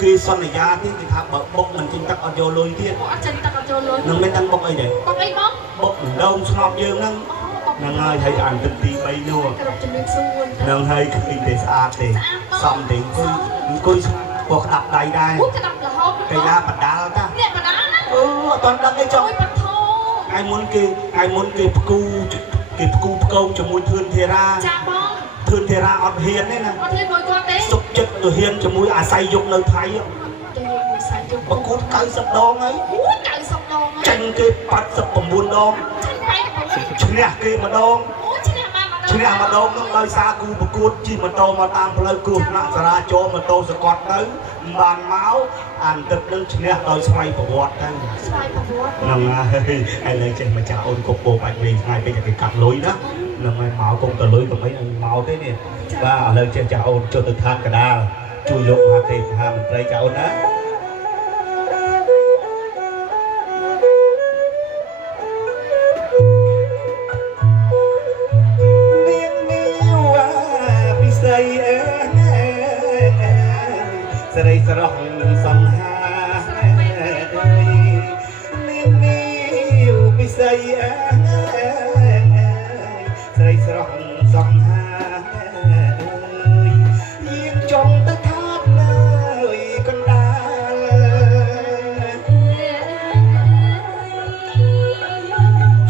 kia son này ra thì thà bọc mình trên tắc ở vô lôi kia nông mấy tăng bọc ấy đấy bọc đâu snop dương nâng nâng ơi hay ăn tết tì bay đua nâng hay cái để xa thì xong thì coi cuộc đập đầy đây cái lá bạch đá ta toàn đập cái trong ai muốn cái cu câu cho mùi thương thề ra ọt hiền đấy nè sụp chất ở hiền cho mùi say dục nơi thái mà cút cây sập đòn ấy tranh cái bắt sập bằng buôn đòn chứ nè kia mà đòn chứ nè mà đòn nó nơi xa cu mà cút chi mà tô mà tam lời cút nặng ra cho mà tô sẽ quạt tới bàn máu ăn tật nâng chứ nè tôi xoay vào bọt đây nằm ai lên trên mà chào ôn cục bộ bạch mình hai bên cái cặp lối đó nằm ai máu cũng tờ lối của mấy anh máu thế nè và lên trên chào ôn cho tự than cả đa chui lộn hạt tìm hàm đây chào ôn đó đây sẽ rong sông ha niu bi say đây sẽ rong sông ha yên trong tất tháp nơi con đá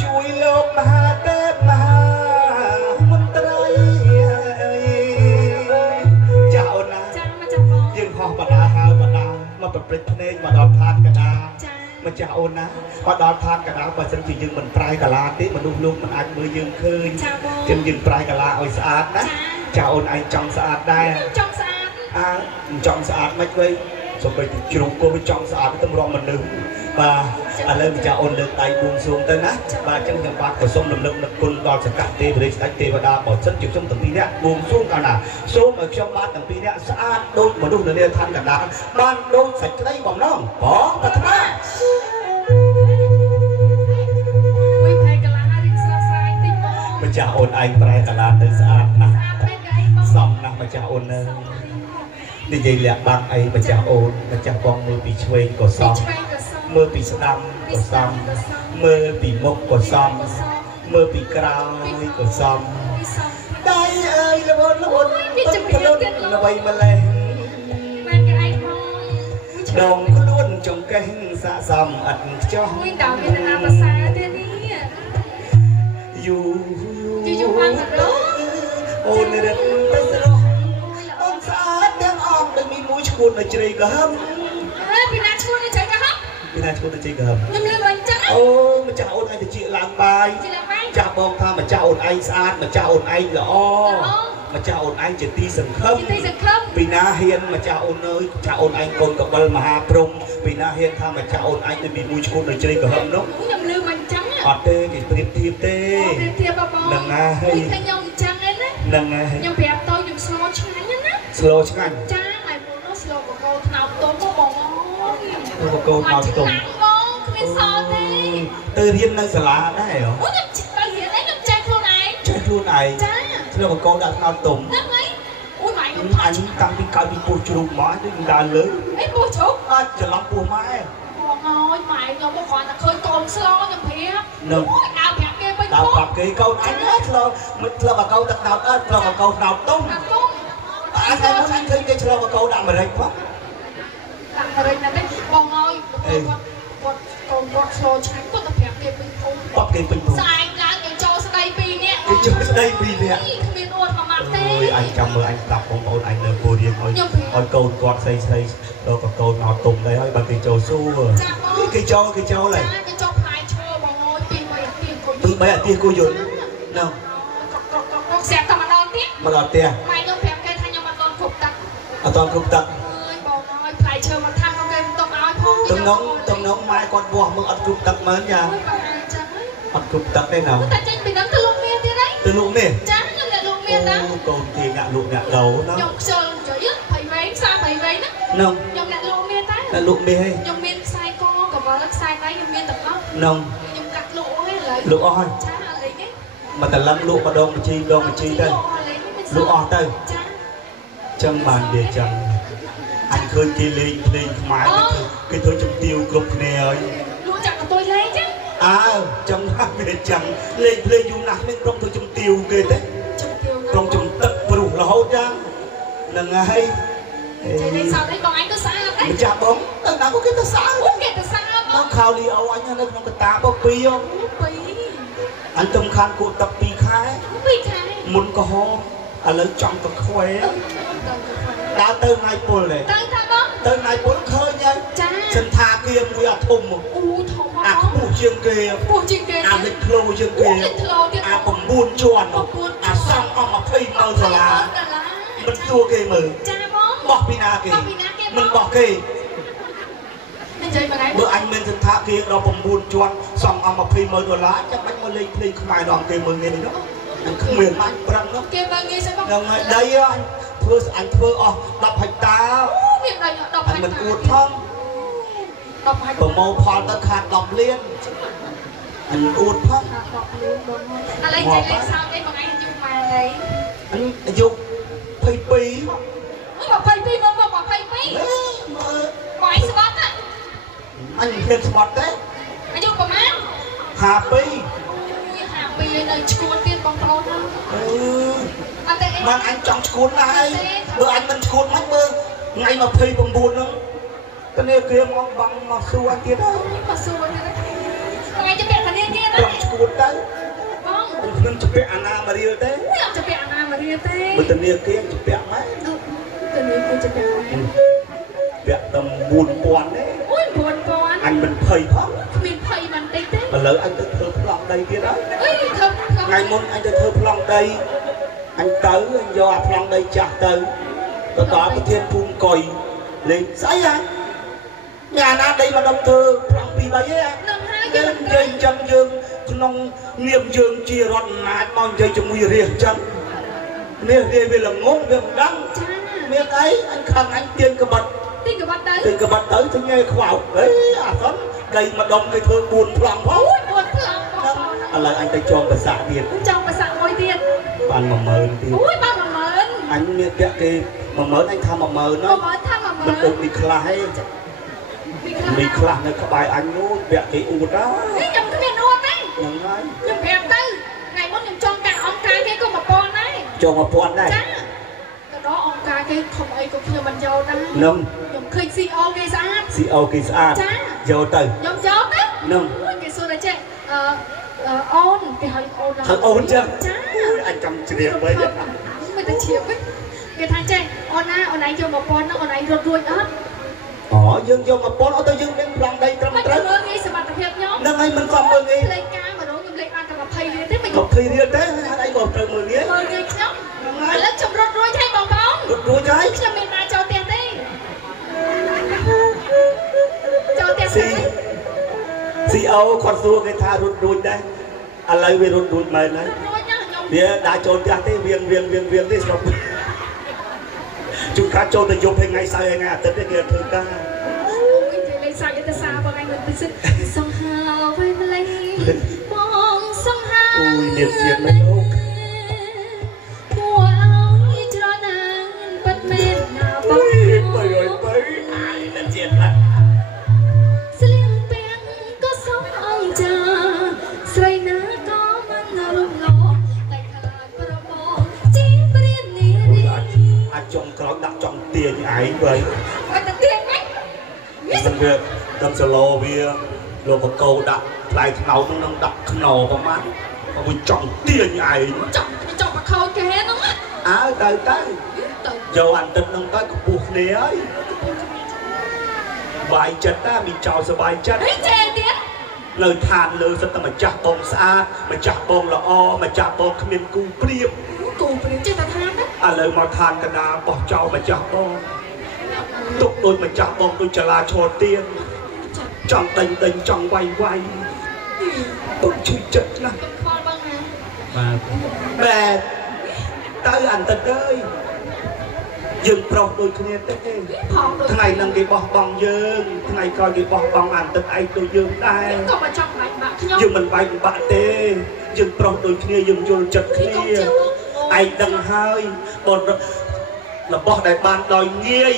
chui lốp mà tép mà muốn trai chào na dương ho bà đá hao bà đá mà bật bật nên mà đọt than cả đá mà chào ôn á mà đọt than cả đá và sân chỉ dương mình trai cả lá tí mà luôn luôn mình ăn mưa dương khơi chân dương trai cả lá ôi sạch đó chào ôn anh trong sạch đây trong sạch mấy vậy xong rồi chịu cô với trong sạch tâm rong mình đứng và lên chào ôn lực tay buông xuống tới nát và chân nhầm bạc của sông lực lực quân đo sẽ cắt tê với đánh tê và đa bỏ sân chịu trong tầng pin nè buông xuống cả là số ở trong ba tầng pin nè sạch đôi mà đôi là than cả đá ban đôi sạch cái đây bỏng non bỏ cả thằng á mà chào ôn anh trai cả là tới sạch xong nè mà chào ôn đi dây lẹ băng ấy mà chào ôn mà chào con mưa bị chuối của xong mưa bị sâm của xong mưa bị mốc của xong mưa bị cao của xong đây ơi là bốn là bay mà lên đồng có luôn trong cây xa xăm ẩn cho dù អូនរឹកទៅស្រស់អូនស្អាតទាំងអស់ដូចមានមួយឈួននៅជ្រៃក្រហម ពីណាឈួនទៅចៃក៏ហ៎ ពីណាឈួនទៅជ្រៃក្រហម ខ្ញុំលឺអញ្ចឹង អូម្ចាស់អូនឯងទៅជាឡើងបាយចាស់បងថាម្ចាស់អូនឯងស្អាតម្ចាស់អូនឯងល្អម្ចាស់អូនឯងជាទីសង្ឃឹមពីណាហ៊ានម្ចាស់អូនអើយម្ចាស់អូនឯងកូនកបិលមហាព្រំពីណាហ៊ានថាម្ចាស់អូនឯងទៅមានមួយឈួននៅជ្រៃក្រហមនោះ ខ្ញុំលឺអញ្ចឹង អត់ទេគេប្រៀបធៀបទេ ប្រៀបធៀបបង ហ្នឹងហើយ ខ្ញុំអញ្ចឹងឯណា ហ្នឹងហើយ ខ្ញុំប្រាប់តើខ្ញុំស្លោឆ្ងាញ់ណា ស្លោឆ្ងាញ់ ចាហើយមុននោះស្លោបកោថ្នោតទុំបងអូ បកោថ្នោតទុំ បងគ្មានសល់ទេ ទៅរៀននៅសាលាដែរហ៎ អូខ្ញុំទៅរៀនឯងខ្ញុំចេះខ្លួនឯង ចេះខ្លួនឯង ចា ស្លោបកោដាក់ថ្នោតទុំ ហ្នឹងហើយអូយម៉ែខ្ញុំ អញតាំងពីកើតពីពោះជ្រូកមកដូចដើរលើ អីពោះជ្រូក អាចច្រឡំពោះម៉ែ បងអើយម៉ែខ្ញុំមកគាត់តែឃើញកូនស្លោខ្ញុំប្រាប់ នឹង អូយដើរប្រាប់គេពេញ ដល់ប្រាប់គេកូនអញណាឆ្លោមិនឆ្លោបកោដាក់ថ្នោតអត់ឆ្លោបកោថ្នោតទុំ អាទុំ អញតែមកអញឃើញគេឆ្លោបកោដាក់អាមេរិកផង ដាក់រិញណាទេបងអើយគាត់កូនគាត់ស្លោឆ្ងាញ់គាត់តែប្រាប់គេពេញភូមិ បបគេពេញភូមិ ស្អែកឡើងគេចូលស្ដីពីរនាក់ គេជួយស្ដីពីរនាក់ គ្មានអួតមួយម៉ាត់ទេ អូយអញចាំមើលអញស្ដាប់បងប្អូនអញនៅពូរៀងឲ្យកូនគាត់ស្អីស្អីដល់កកូនមកទុំដែរហើយបើគេចូលសួរគេចូលហើយ ចាគេចុះផ្លែឈើបងអើយពី3អាទិត្យគូ ពី3អាទិត្យគូយន្តនោះ ស្រាប់តែម្ដងទៀត មកដល់ផ្ទះ ម៉ែខ្ញុំប្រាប់គេថាខ្ញុំអត់ទាន់គ្រប់ទឹក អត់តគ្រប់ទឹក អើយបងអើយផ្លែឈើមកថាមកគេមិនទុកឲ្យផង តំណងម៉ែគាត់វាស់មើលអត់គ្រប់ទឹកមើលយ៉ា អើយបងអើយចឹងហើយ អត់គ្រប់ទឹកទេណា តែចេញពីនឹងទៅលោកមានទៀតហើយ ទៅលោកនេះ ចាខ្ញុំអ្នកលោកមានណា អូកូនទីអ្នកលោកអ្នកដោណា ខ្ញុំខ្ជិលចុយភ័យវែងផ្សារភ័យវែងណា នោះ ខ្ញុំអ្នកលោកមានតែ អ្នកលោកនេះហី ខ្ញុំមានខ្សែកកវលខ្សែដៃខ្ញុំមានទាំងអស់ នោះ ខ្ញុំកាត់លក់ហើយឥឡូវ លោកអស់ហើយ ចាឥឡូវនេះ មកតឡឹងលក់ម្ដងមួយជីដងមួយជីទៅលក់អស់ទៅ ចា ចឹងបានវាចឹងអញឃើញគេលេងភ្លេងខ្មែរគេធ្វើជំទាវគ្រប់គ្នាហើយ លក់ចាក់កតុយលេងចឹង អើចឹងថាវាចឹងលេងភ្លេងយូរណាស់មិនក្រុមធ្វើជំទាវគេទេ ជំទាវ ក្រុមជំទឹកព្រោះរហូតចឹងហ្នឹងហើយ ចេះតែសោតអីបងអញទៅស្អាតទេ ម្ចាស់បងទៅណាក៏គេទៅសើ អូគេទៅស្អាតប នៅ ង ខោលីអូអញនៅក្នុងកតាបពី ពី អញទំខានគួតទឹក2ខែ ពីខែ មុនក៏ហោឥឡូវចង់ទៅខ្វែដើរទៅថ្ងៃពុលទេ ទៅថាបង ទៅថ្ងៃពុលឃើញហើយ ចា សន្តាគារមួយអាធំ អូធំ អាខ្ពស់ជាងគេ ពោះជាងគេ អាលេចធ្លោជាងគេ លេចធ្លោទៀត អា9ជាន់អាសង់អស់20ម៉ឺនដុល្លារមិនទួគេមើល ចាបង បោះពីណាគេមិនបោះគេ និយាយមកហើយ បើអញមានសន្តាគារដល់9ជាន់សង់អស់20ម៉ឺនដុល្លារចាំបាច់មកលេងភ្លេងខ្មែរដល់គេមើលងាយនោះអញគ្មានបាច់ប្រឹងនោះ គេមើលងាយសិនបង ហ្នឹងហើយដីអញធ្វើអស់10ហិកតា អូមានដៃ10 អញមិនអួតផង 10ហើយ ប្រមូលផលទៅខាត10លានអញអួតផង 10លានបងឥឡូវចេះលេងសើចអីបងឯងយូរម៉ែហើយ អញអាយុ22 22មក22មើលបងឯងស្បាត់ណា អញមិនហ៊ានស្បត់ទេ អាយុប្រហែល 52 អូយ52នៅឈួតទៀតបងប្អូនណា អឺ អត់ទេ បានអញចង់ឈួនណាស់ហើយបើអញមិនឈួនមិនមើលថ្ងៃ29ហ្នឹងតនីគ្រាមកបងមកសួរអញទៀតហើយ មកសួរទៀតថ្ងៃจะពាក់ធនាគារ ច ណា ង់ឈួនទៅ បង អញមិនជពាក់អាណាមករៀលទេ អត់จะពាក់អាណាមករៀលទេ បើតនីគ្រាជពាក់ម៉ែ ធនាគារจะពាក់ម៉ែ ពាក់តែ4000ទេ អូយ4000 អញមិនភ័យផង គ្មានភ័យមិនតិចទេ ឥឡូវអញទៅធ្វើប្លង់ដីទៀតហើយ អីធ្វើ ថ្ងៃមុនអញទៅធ្វើប្លង់ដីអញទៅអញយកអាប្លង់ដីចាស់ទៅដល់ប្រធានភូមិកុយលេងស្អីហ่ะញ៉ាណាដីមកដល់ធ្វើប្លង់2 3ឯង នឹងហើយ យើ យើង និយាយអញ្ចឹងយើងក្នុងនាមយើងជារដ្ឋអំណាចមកនិយាយជាមួយរាជអញ្ចឹងនេះវាល្ងងវាមិនដឹង ចា មានអីអញខឹងអញទាញក្បត់ ទីកបាត់ទៅ ទាញក្បត់ទៅទៅញ៉ែខ្វោកអេអាសនដីម្ដុំគេធ្វើ4ប្លង់ផង អូយ4ផ្លាំងបង ឥឡូវអញទៅចងប្រសាទៀត ចង់ប្រសាមួយទៀត បាន10000ទៀត អូយបាន10000 អញមានពាក់គេ10000អញថា10000ណា 10000ថា មិនអុកនេះខ្លះឯង 10000 នេះខ្លះនៅក្បែរអញនោះពាក់គេអ៊ូតហើយ នេះខ្ញុំគ្មានអួតទេ ហ្នឹងហើយ ខ្ញុំប្រាប់ទៅថ្ងៃមុនខ្ញុំចង់ការអង្គការគេក៏1000ដែរ ចង1000ដែរ ចាទៅដល់អង្គការគេខំអីក៏ខ្ញុំមិនយកដែរ នឹង ខ្ញុំឃើញ CO គេស្អាត CO គេស្អាត ចា យកទៅ ខ្ញុំយកទៅ នឹង អូយគេសួរតែចេះអូនគេហៅអូន ហៅអូនចឹង ចា អញចាំជ្រាបវិញ តែឈៀបគេថាចេះអូនណាអូនឯងយកមកប៉ុនអូនឯងរត់រួចអត់ អូយើងយកមកប៉ុនអត់ទៅយើងមានប្លង់ដីត្រឹមត្រូវ មើលងាយសមត្ថភាពខ្ញុំ នឹងឲ្យមិនសមមើលងាយ លេខការ100ខ្ញុំលេខបានតែ20រៀលទេមិន 20រៀលទេហេតុអីក៏ត្រូវមើលងាយ មើលងាយខ្ញុំឥឡូវខ្ញុំរត់រួចហើយបងប្អូន រត់រួចហើយ ខ្ញុំមានណាចូលផ្ទះទេចូលផ្ទះទេ ស៊ីអូគាត់សួរគេថារត់រួចដែរឥឡូវវារត់រួចមែនហើយ រួចណាខ្ញុំ វាដាក់ចូលផ្ទះទេវាងទេស្រុកជួនកាលចូលទៅយប់ថ្ងៃសៅរ៍ថ្ងៃអាទិត្យទេគេធ្វើការ អូយលេខសាច់ទៅសាបងឯងមិនពិសិដ្ឋសង្ហាវៃម្លេះបងសង្ហា អូយមានជាតិមែនអូ ពួកអើយច្រណានពិតមែនណាបង ទៅអាយមានជាតិណាស់ ស្លៀងពាក់ក៏សមអងចាស្រីណាក៏មិនរំលងតែខ្លាចប្របងជីព្រាននេះ អាចចង់ក្រោយដាក់ចង់ទាញឯងបើ អត់ទៅទៀងហ្មង មិនវាដល់សឡូវាលោកបកោដាក់ផ្លែថ្នោតនឹងដាក់ខ្នោប្រមាណវាចង់ទាញឯង ចង់មកខូចគេហ្នឹង អើទៅ ទៅ យកអានទឹកនឹងទៅកពុះគ្នាហើយបាយចិត្តណាមានចោលសុបាយចិត្ត ហេចេទៀត នៅឋានលើសិតតែម្ចាស់បងស្អាតម្ចាស់បងល្អម្ចាស់បងគ្មានគូព្រៀប គូព្រៀបចេះតែថាណា ឥឡូវមកឋានកណ្ដាលបោះចោលម្ចាស់បងទុកដូចម្ចាស់បងដូចចលាឈរទៀនចង់ដេញចង់វាយទុកឈឺចិត្តណាស់ ខ្វល់បងណា បាទ បែបទៅអន្តតើយយើងប្រុសដូចគ្នាទេ ផងដូច ថ្ងៃនឹងគេបោះបង់យើងថ្ងៃក្រោយគេបោះបង់អន្តតឯងដូចយើងដែរ ក៏មកចង់បាច់បាក់ខ្ញុំ យើងមិនបែកបាក់ទេយើងប្រុសដូចគ្នាយើងយល់ចិត្តគ្នាឯងដឹងហើយបងរបស់ដែលបានដោយងាយ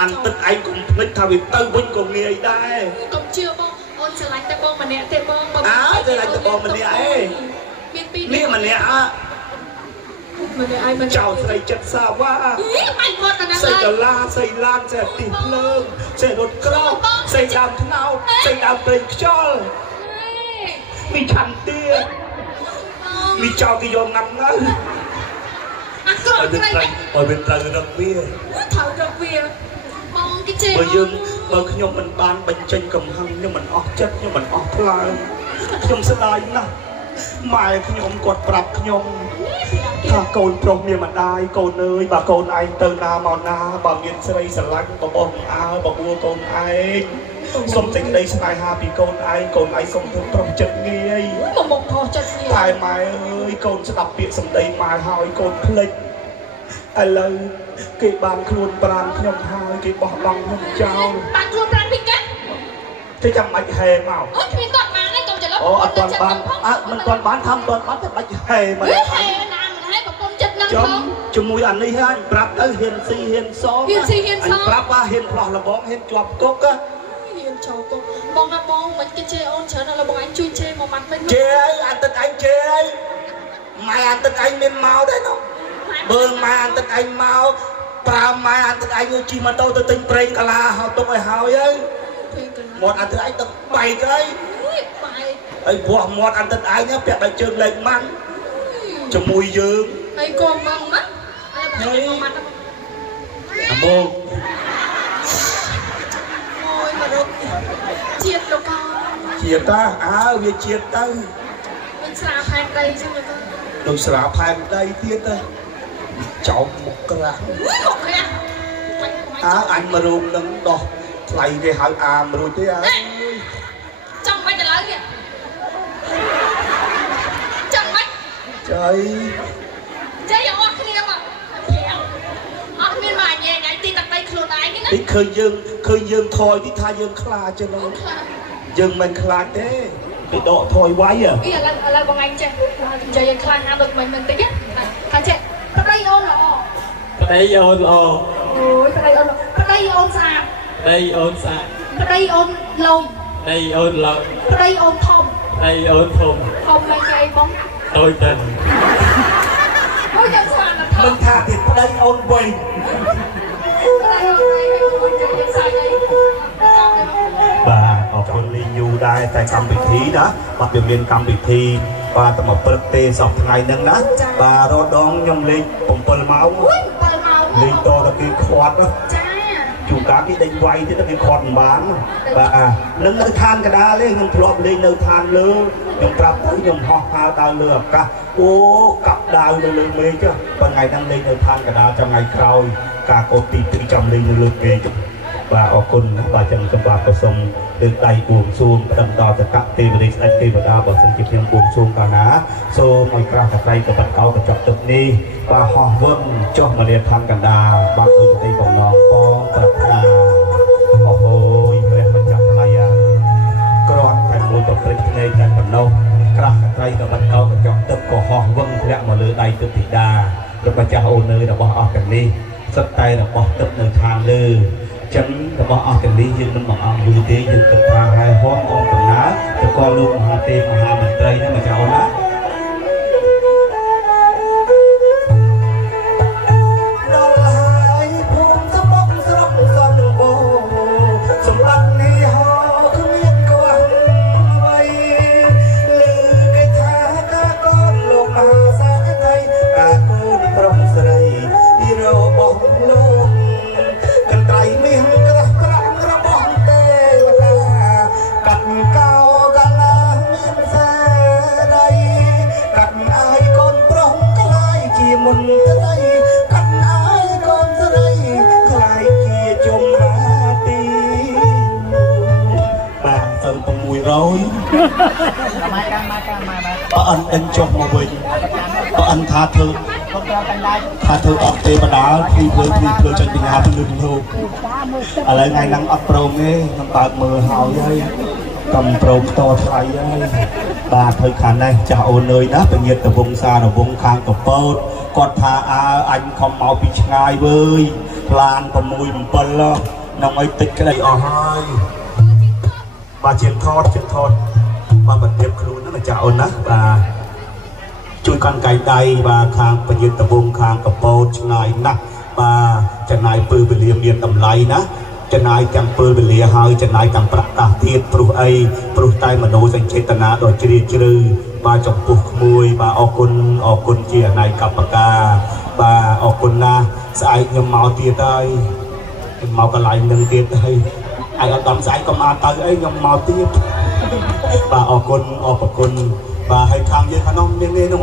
អន្តតឯងកុំភ្លេចថាវាទៅវិញក៏ងាយដែរ កុំជឿបងអូនឆ្លាញ់តែបងម្នាក់ទេបង ឆ្លាញ់តែបងម្នាក់ឯង មានពីរ នេះម្នាក់អ ម្នាក់ឯងមិន ចៅស្រីចិត្តសាវ៉ា បាញ់មកកណ្ដាល ស្រី ហើយ ដុល្លារស្រីឡានស្រីទីភ្លើងស្រីរត់ក្រោកស្រីដើមថ្នោតស្រីដើមព្រៃខ្យល់មីឆាន់ទៀមីចៅគេយកងាប់នៅ អាក្រក់ ឲ្យវា ក្រៃ ត្រូវរឹកវា ថៅរកវាបងគេជេរ បើខ្ញុំមិនបានបញ្ចេញកំហឹងខ្ញុំមិនអស់ចិត្តខ្ញុំមិនអស់ផ្លើមខ្ញុំស្ដាយណាស់ម៉ែខ្ញុំគាត់ប្រាប់ខ្ញុំថាកូនប្រុសមានម្ដាយកូនអើយបើកូនឯងទៅណាមកណាបើមានស្រីស្រឡាញ់បបោះអើបបួលកូនឯងសុំសេចក្តីស្នេហាពីកូនឯងសុំធ្វើប្រុសចិត្តងាយ មកខុសចិត្តវា តែម៉ែអើយកូនស្ដាប់ពាក្យសម្ដីម៉ែហើយកូនភ្លេចឥឡូវគេបានខ្លួនប្រានខ្ញុំហើយគេបោះបង់ខ្ញុំចោល បានខ្លួនប្រាំពីកា គេចាំបាច់ហែមក អូគ្មានគាត់បានទេកុំច្រឡំ អូអត់ទាន់បានមិនទាន់បានធ្វើទាន់បានតែបាច់ហែមក ហេណាមិនហើយប្រពន្ធចិត្តនឹង ចំជាមួយអានេះហើយប្រាប់ទៅហ៊ានស៊ីហ៊ានសង ហ៊ានស៊ីហ៊ានសង ប្រាប់ថាហ៊ានផ្លោះលបងហ៊ានជាប់គុក ហ៊ានចូលគុកបងណាបងមិនគេជេរអូនច្រើនដល់បងអញជួយជេរមកម៉ាត់វិញ ជេរអត់ទឹកឯងជេរម៉ែអត់ទឹកឯងមានមកដែរនោះបើម៉ែអត់ទឹកឯងមកប្រើម៉ែអត់ទឹកឯងជិះម៉ូតូទៅទិញប្រេងកាឡាហៅទុកឲ្យហើយហើយមាត់អត់ទឹកឯងទឹកបែកហើយ បាយ ហើយព្រោះមាត់អត់ទឹកឯងពាក់តែជើងលេខម៉ាន់ជាមួយយើង ហើយក៏មកណាហើយមកម៉ាត់ អាមក អូយមករត់ជាតិលោកកោ ជាតិតាអើវាជាតិទៅ មិនស្រាផែនដីចឹងទៅ ដូចស្រាផែនដីទៀតទៅចោលមុខក្រាស់ មកក្រាស់ អញមករូបនឹងដោះថ្លៃគេហៅអាមរួចទេអើ ចង់មិនទៅឡើយនេះចង់មិន ចៃ ចៃអត់គ្នាមកអត់មានមកញ៉ែញ៉ៃទីតាក់ដីខ្លួនឯងណា ទីឃើញយើងថយទីថាយើងខ្លាចចឹងយើងមិនខ្លាចទេពីដកថយវាយ ឥឡូវបងអញចេះនិយាយឲ្យខ្លាំងណាស់ដូចមិនមែនតិចថាចេះប្តីអូនល្អ ប្តីអូនល្អ អូយប្តីអូនប្តីអូនស្អាត ប្តីអូនស្អាត ប្តីអូនលំ ប្តីអូនឡង ប្តីអូនធំ ប្តីអូនធំ ធំមិនគេបង តូចទៅ អូយចាំស្អាតណាស់ធំ មិនថាទៀតប្តីអូនវិញ ប្តីអូនវិញចាំស្អាតអី បាទអរគុណលីយូដែរតែកម្មវិធីណាបាទវាមានកម្មវិធី បាទតែមកព្រឹកទេសប្ថ្ងៃហ្នឹងណាបាទរដងខ្ញុំលេង7ម៉ោងលេងតតែគេខ្វាត់ជួនកាលគេដេញវាយទៀតគេខ្វាត់មិនបានបាទនឹងនៅឋានកដាលទេខ្ញុំធ្លាប់លេងនៅឋានលើខ្ញុំប្រាប់ទៅខ្ញុំហោះហើរដើរលើអាកាសអូកាប់ដាវនៅលើមេឃប៉ុន្តែថ្ងៃហ្នឹងលេងនៅឋានកដាលចាំថ្ងៃក្រោយការកោតទី2ចាំលេងនៅលើមេឃបាទអរគុណបាទចឹងខ្ញុំបាទក៏សូមលើកដៃបួងសួងផ្ដឹងដល់តកទេវរាជស្ដេចទេវតាបើសិនជាខ្ញុំបួងសួងកាលណាសូមឲ្យក្រាស់តក្រៃកបិតកោកញ្ចក់ទឹកនេះបាទហោះវឹងចុះមកលាឋានកណ្ដាលបាទដូចទីបំណងបងប្រាថ្នាអូយព្រះម្ចាស់ថ្លៃគ្រាន់តែមួយប្រព្រឹត្តភ្នែកតែប៉ុណ្ណោះក្រាស់តក្រៃកបិតកោកញ្ចក់ទឹកក៏ហោះវឹងធ្លាក់មកលើដៃទិដ្ឋិតាលោកម្ចាស់អូនើរបស់អស់ទាំងនេះសិតតែរបស់ទឹកនៅឋានលើចឹងរបស់អស់ទាំងនេះយើងមិនបង្អង់យូរទេយើងគិតថាហើយហមអងដំណើរទៅក៏លោកមហាទេពមហាមន្ត្រីណាមកចៅណាដល់ហើយភូមិស្រុកស្រុកសំបូរសម្បត្តិនេះហោគ្មានគាត់អ្វីឮគេថាការកូនលោកមហាសាស្ត្រីការកូនប្រុសស្រីពីរបស់លោកកន្ត្រៃមាសក្រាស់ក្រាស់របស់ទេវតាកាត់កោកាលាមានសេរីកាត់អាយកូនប្រុសខ្លាយជាមុនត្រីកាត់អាយកូនស្រីខ្លាយជាជុំរាទីបាទទៅ600បើអិនអិនចុះមកវិញបើអិនថាធ្វើអត់ទេបដាលភ្លីភ្លើចាញ់ពីងាភ្លឺលោកឥឡូវថ្ងៃហ្នឹងអត់ព្រមទេខ្ញុំបើកមើលហើយកំប្រមផ្ទាល់ថ្លៃហើយបាទធ្វើខាងនេះចាស់អូនអើយណាពញាតតវងសារវងខាងកពតគាត់ថាអើអញខំមកពីឆ្ងាយវើយឡាន6 7នឹងអីតិចក្តីអស់ហើយបាទជាថតបាទបន្ទាបខ្លួនណាចាស់អូនណាបាទជួយកាន់កៃដៃបាទខាងពញាតតវងខាងកពតឆ្ងាយណាស់បាទចំណាយពើវេលាមានតម្លៃណាចំណាយទាំងពើវេលាហើយចំណាយទាំងប្រាក់កាសទៀតព្រោះអីព្រោះតែមនោសញ្ចេតនាដ៏ជ្រាលជ្រៅបាទចំពោះក្មួយបាទអរគុណជាអនាយកកម្មការបាទអរគុណណាស់ស្អែកខ្ញុំមកទៀតហើយខ្ញុំមកកន្លែងនឹងទៀតហើយឯកឧត្តមស្អែកក៏មកទៅអីខ្ញុំមកទៀតបាទអរគុណបាទហើយខាងយើងខាងនោះមាននេះនោះ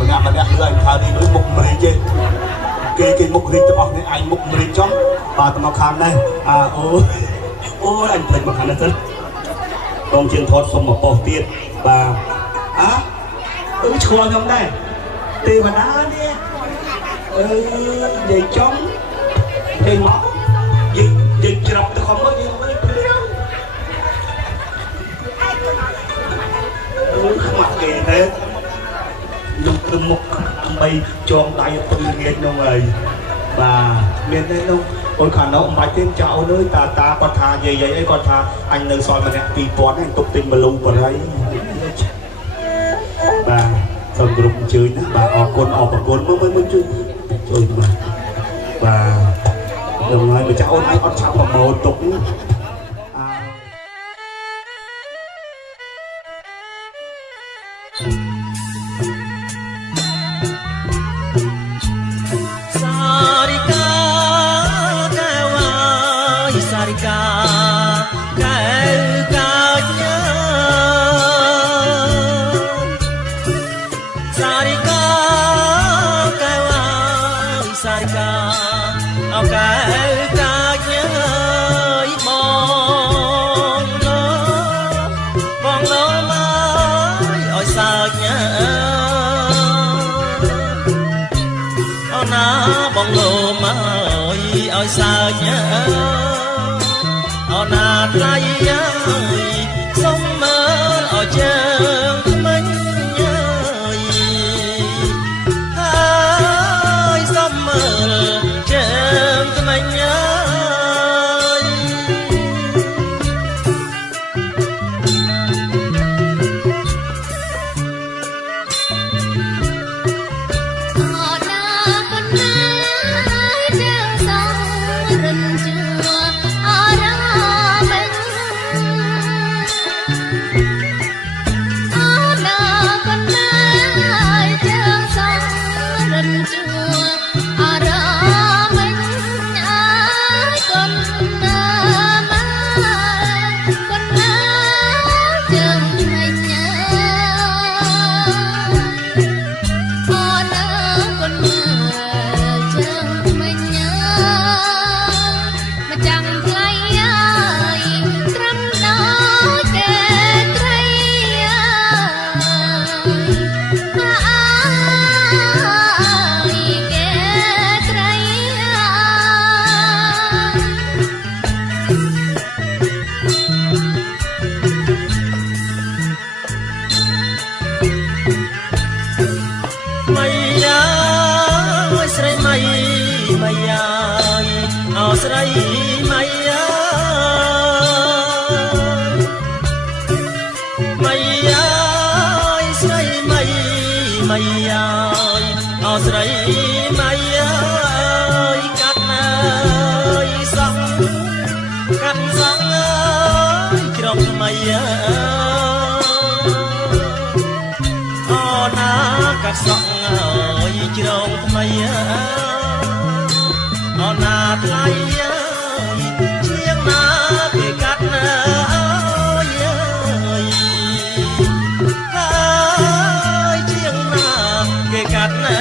ម្នាក់គឺឯងថានេះមុខម្រេចទេគេមុខរីកទាំងអស់នេះឯងមុខម្រេចចុះបាទមកខាងនេះអូអញភ្លេចមកខាងនេះទៅកងជើងថតសុំមកប៉ុស្តិ៍ទៀតបាទឈ្មោះខ្ញុំដែរទេវតានេះនិយាយចំនិយាយមកនិយាយច្រប់ទៅខំមកយើងវិញភ្លាមខ្មាក់គេទេខ្ញុំព្រមមុខដើម្បីចងដៃពឹងងាយនោះហើយបាទមានទេនោះអូនខាងនោះអំបាច់ទេចៅអូនអើយតាគាត់ថាយាយអីគាត់ថាអញនៅសល់ម្នាក់ 2000 ឯងទុកទិញមលូបរិយបាទសូមគោរពអញ្ជើញណាបាទអរគុណមើលជួយបាទខ្ញុំហើយម្ចាស់អូនឯងអត់ឆាប់ប្រម៉ូទទុកSarika, okay, มายาสไรมายมายาเอาสไรมายามายาสไรมายมายาเอาสไรมายากัดนายสังกัดสังกรอบมายากัดสังกรอบมายานาไทยเชียงนาเกกัดนาเชียงนาเกกัดนา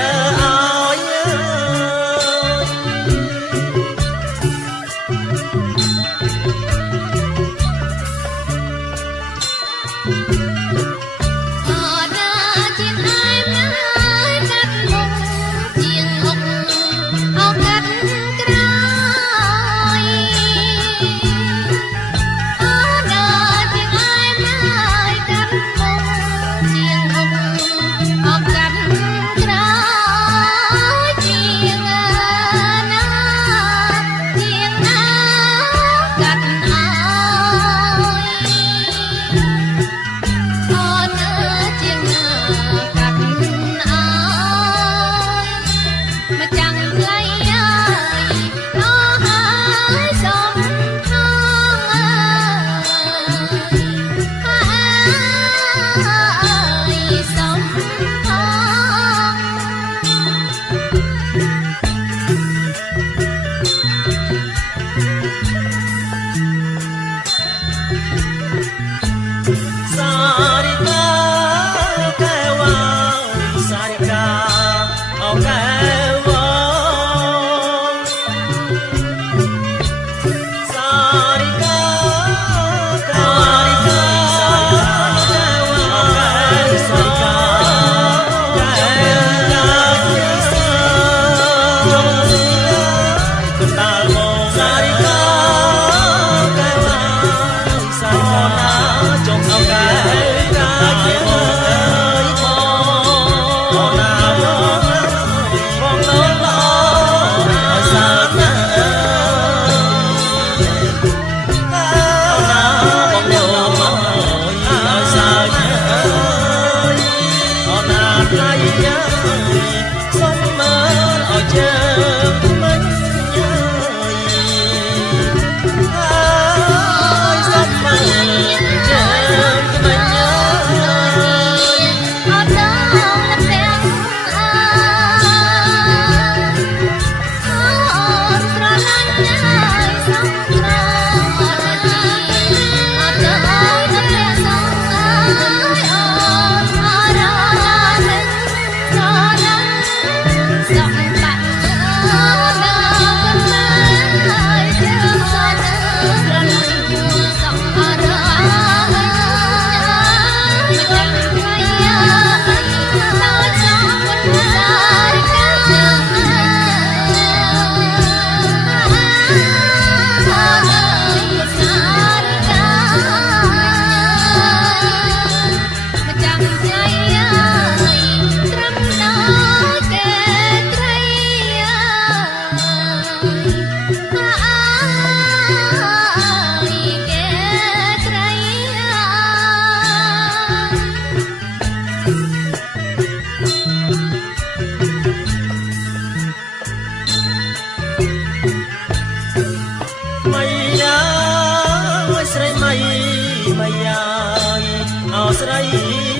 สไร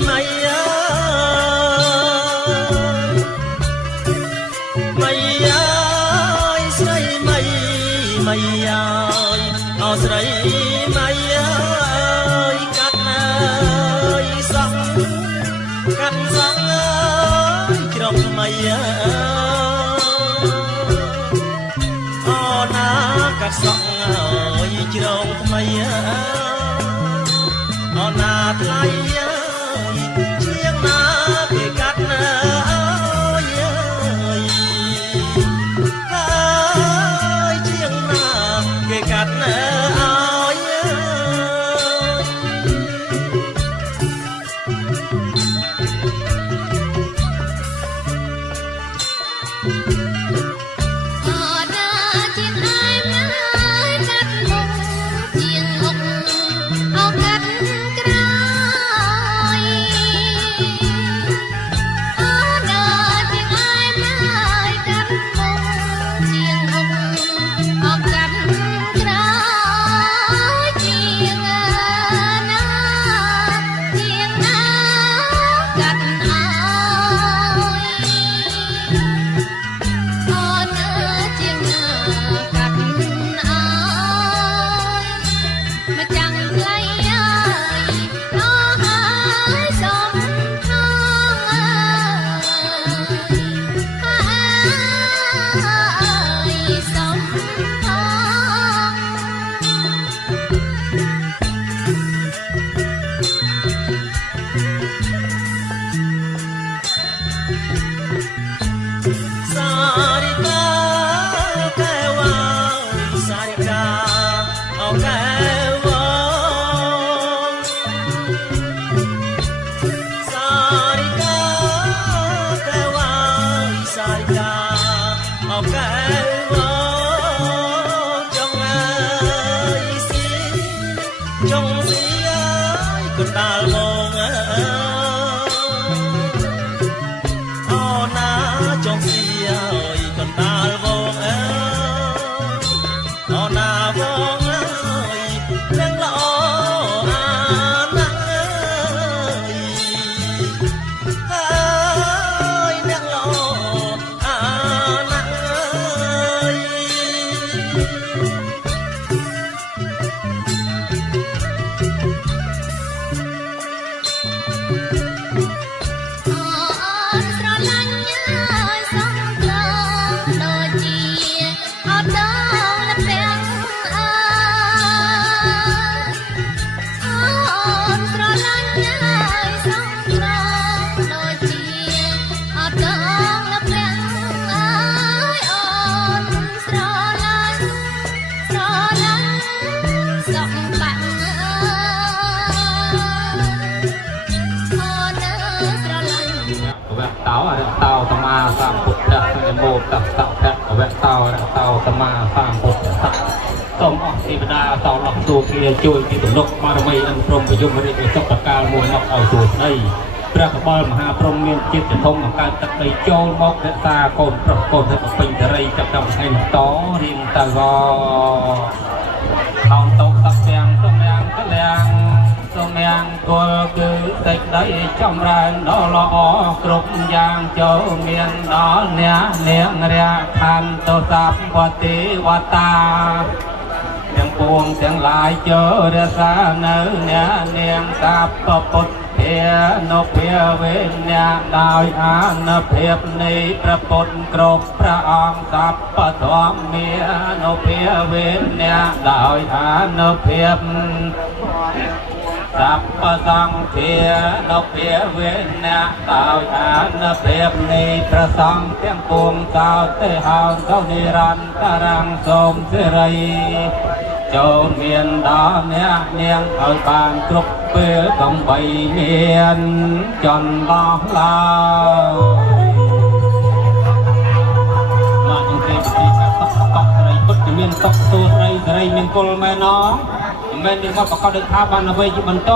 มายามายาสไรมายมายาเอาสไรมายากัดนายสังกัดสังกรอบมายานากัดสังกรอบมายานาไทยเชียงนาเกกัดนาเชียงนาเกกัดนา ស៊ីអើយកណ្ដាលមកអូណាចង់ស៊ីអើយកណ្ដាលមកអូណាមកអើយនឹងល្អអាណាស់អើយនឹងល្អអាណាស់ស្រឡាញ់ញ៉ាយសំត្រង់ដូចជាអត់ដល់លពាំងអើអូនស្រឡាញ់ញ៉ាយសំត្រង់ដូចជាអត់ដល់លពាំងអើយអូនស្រឡាញ់សំបាំងអើអូនស្រឡាញ់ វៈតោតោសមាសម្ពុទ្ធៈនមោតស្សៈភៈវៈតោសមាសម្ពុទ្ធៈសូមអស់ទេវតាសោលអស់ទូគ្នាជួយពីទំនុកបារមីអិនព្រមប្រយុទ្ធរាជវិសុខកាលមួយមកឲ្យទូស្ដីព្រះកបលមហាព្រំមានជាតិធំបង្កើតទឹកដីចូលមករក្សាកូនប្រុសកូនស្រីពេញសេរីចាប់ដល់ថ្ងៃនេះតរៀងតើខោតោតទាំងសំយ៉ាងកលាំងសូមយ៉ាងគល់គឺសេចក្តីចម្រើនដ៏ល្អគ្រប់យ៉ាងចូលមានដល់អ្នកនាងរាខន្តសព្វទេវតាទាំងពួងទាំងឡាយចូលរក្សានៅអ្នកនាងសព្វពុទ្ធភានុភាវេញាដោយអានុភាពនៃព្រះពុទ្ធគ្រប់ព្រះអង្គសព្វធម្មានុភាវេញាដោយអានុភាពសព្វសង្ឃានុភាវេញាដោយអានុភាពនៃព្រះសង្ឃទាំងពួងសោទេហោទៅនិរន្តរំសូមសិរីចូលមានដល់អ្នកនាងឲ្យបានគ្រប់ពេលដើម្បីមានចន្លោះឡើយមកអង្គទេពីកាត់តក់ស្រីពុទ្ធមានតក់ទូស្រីសេរីមានគុលមែនណោះមិនមែនមកប្រកាសដូចថាបានអ្វីជាបន្ត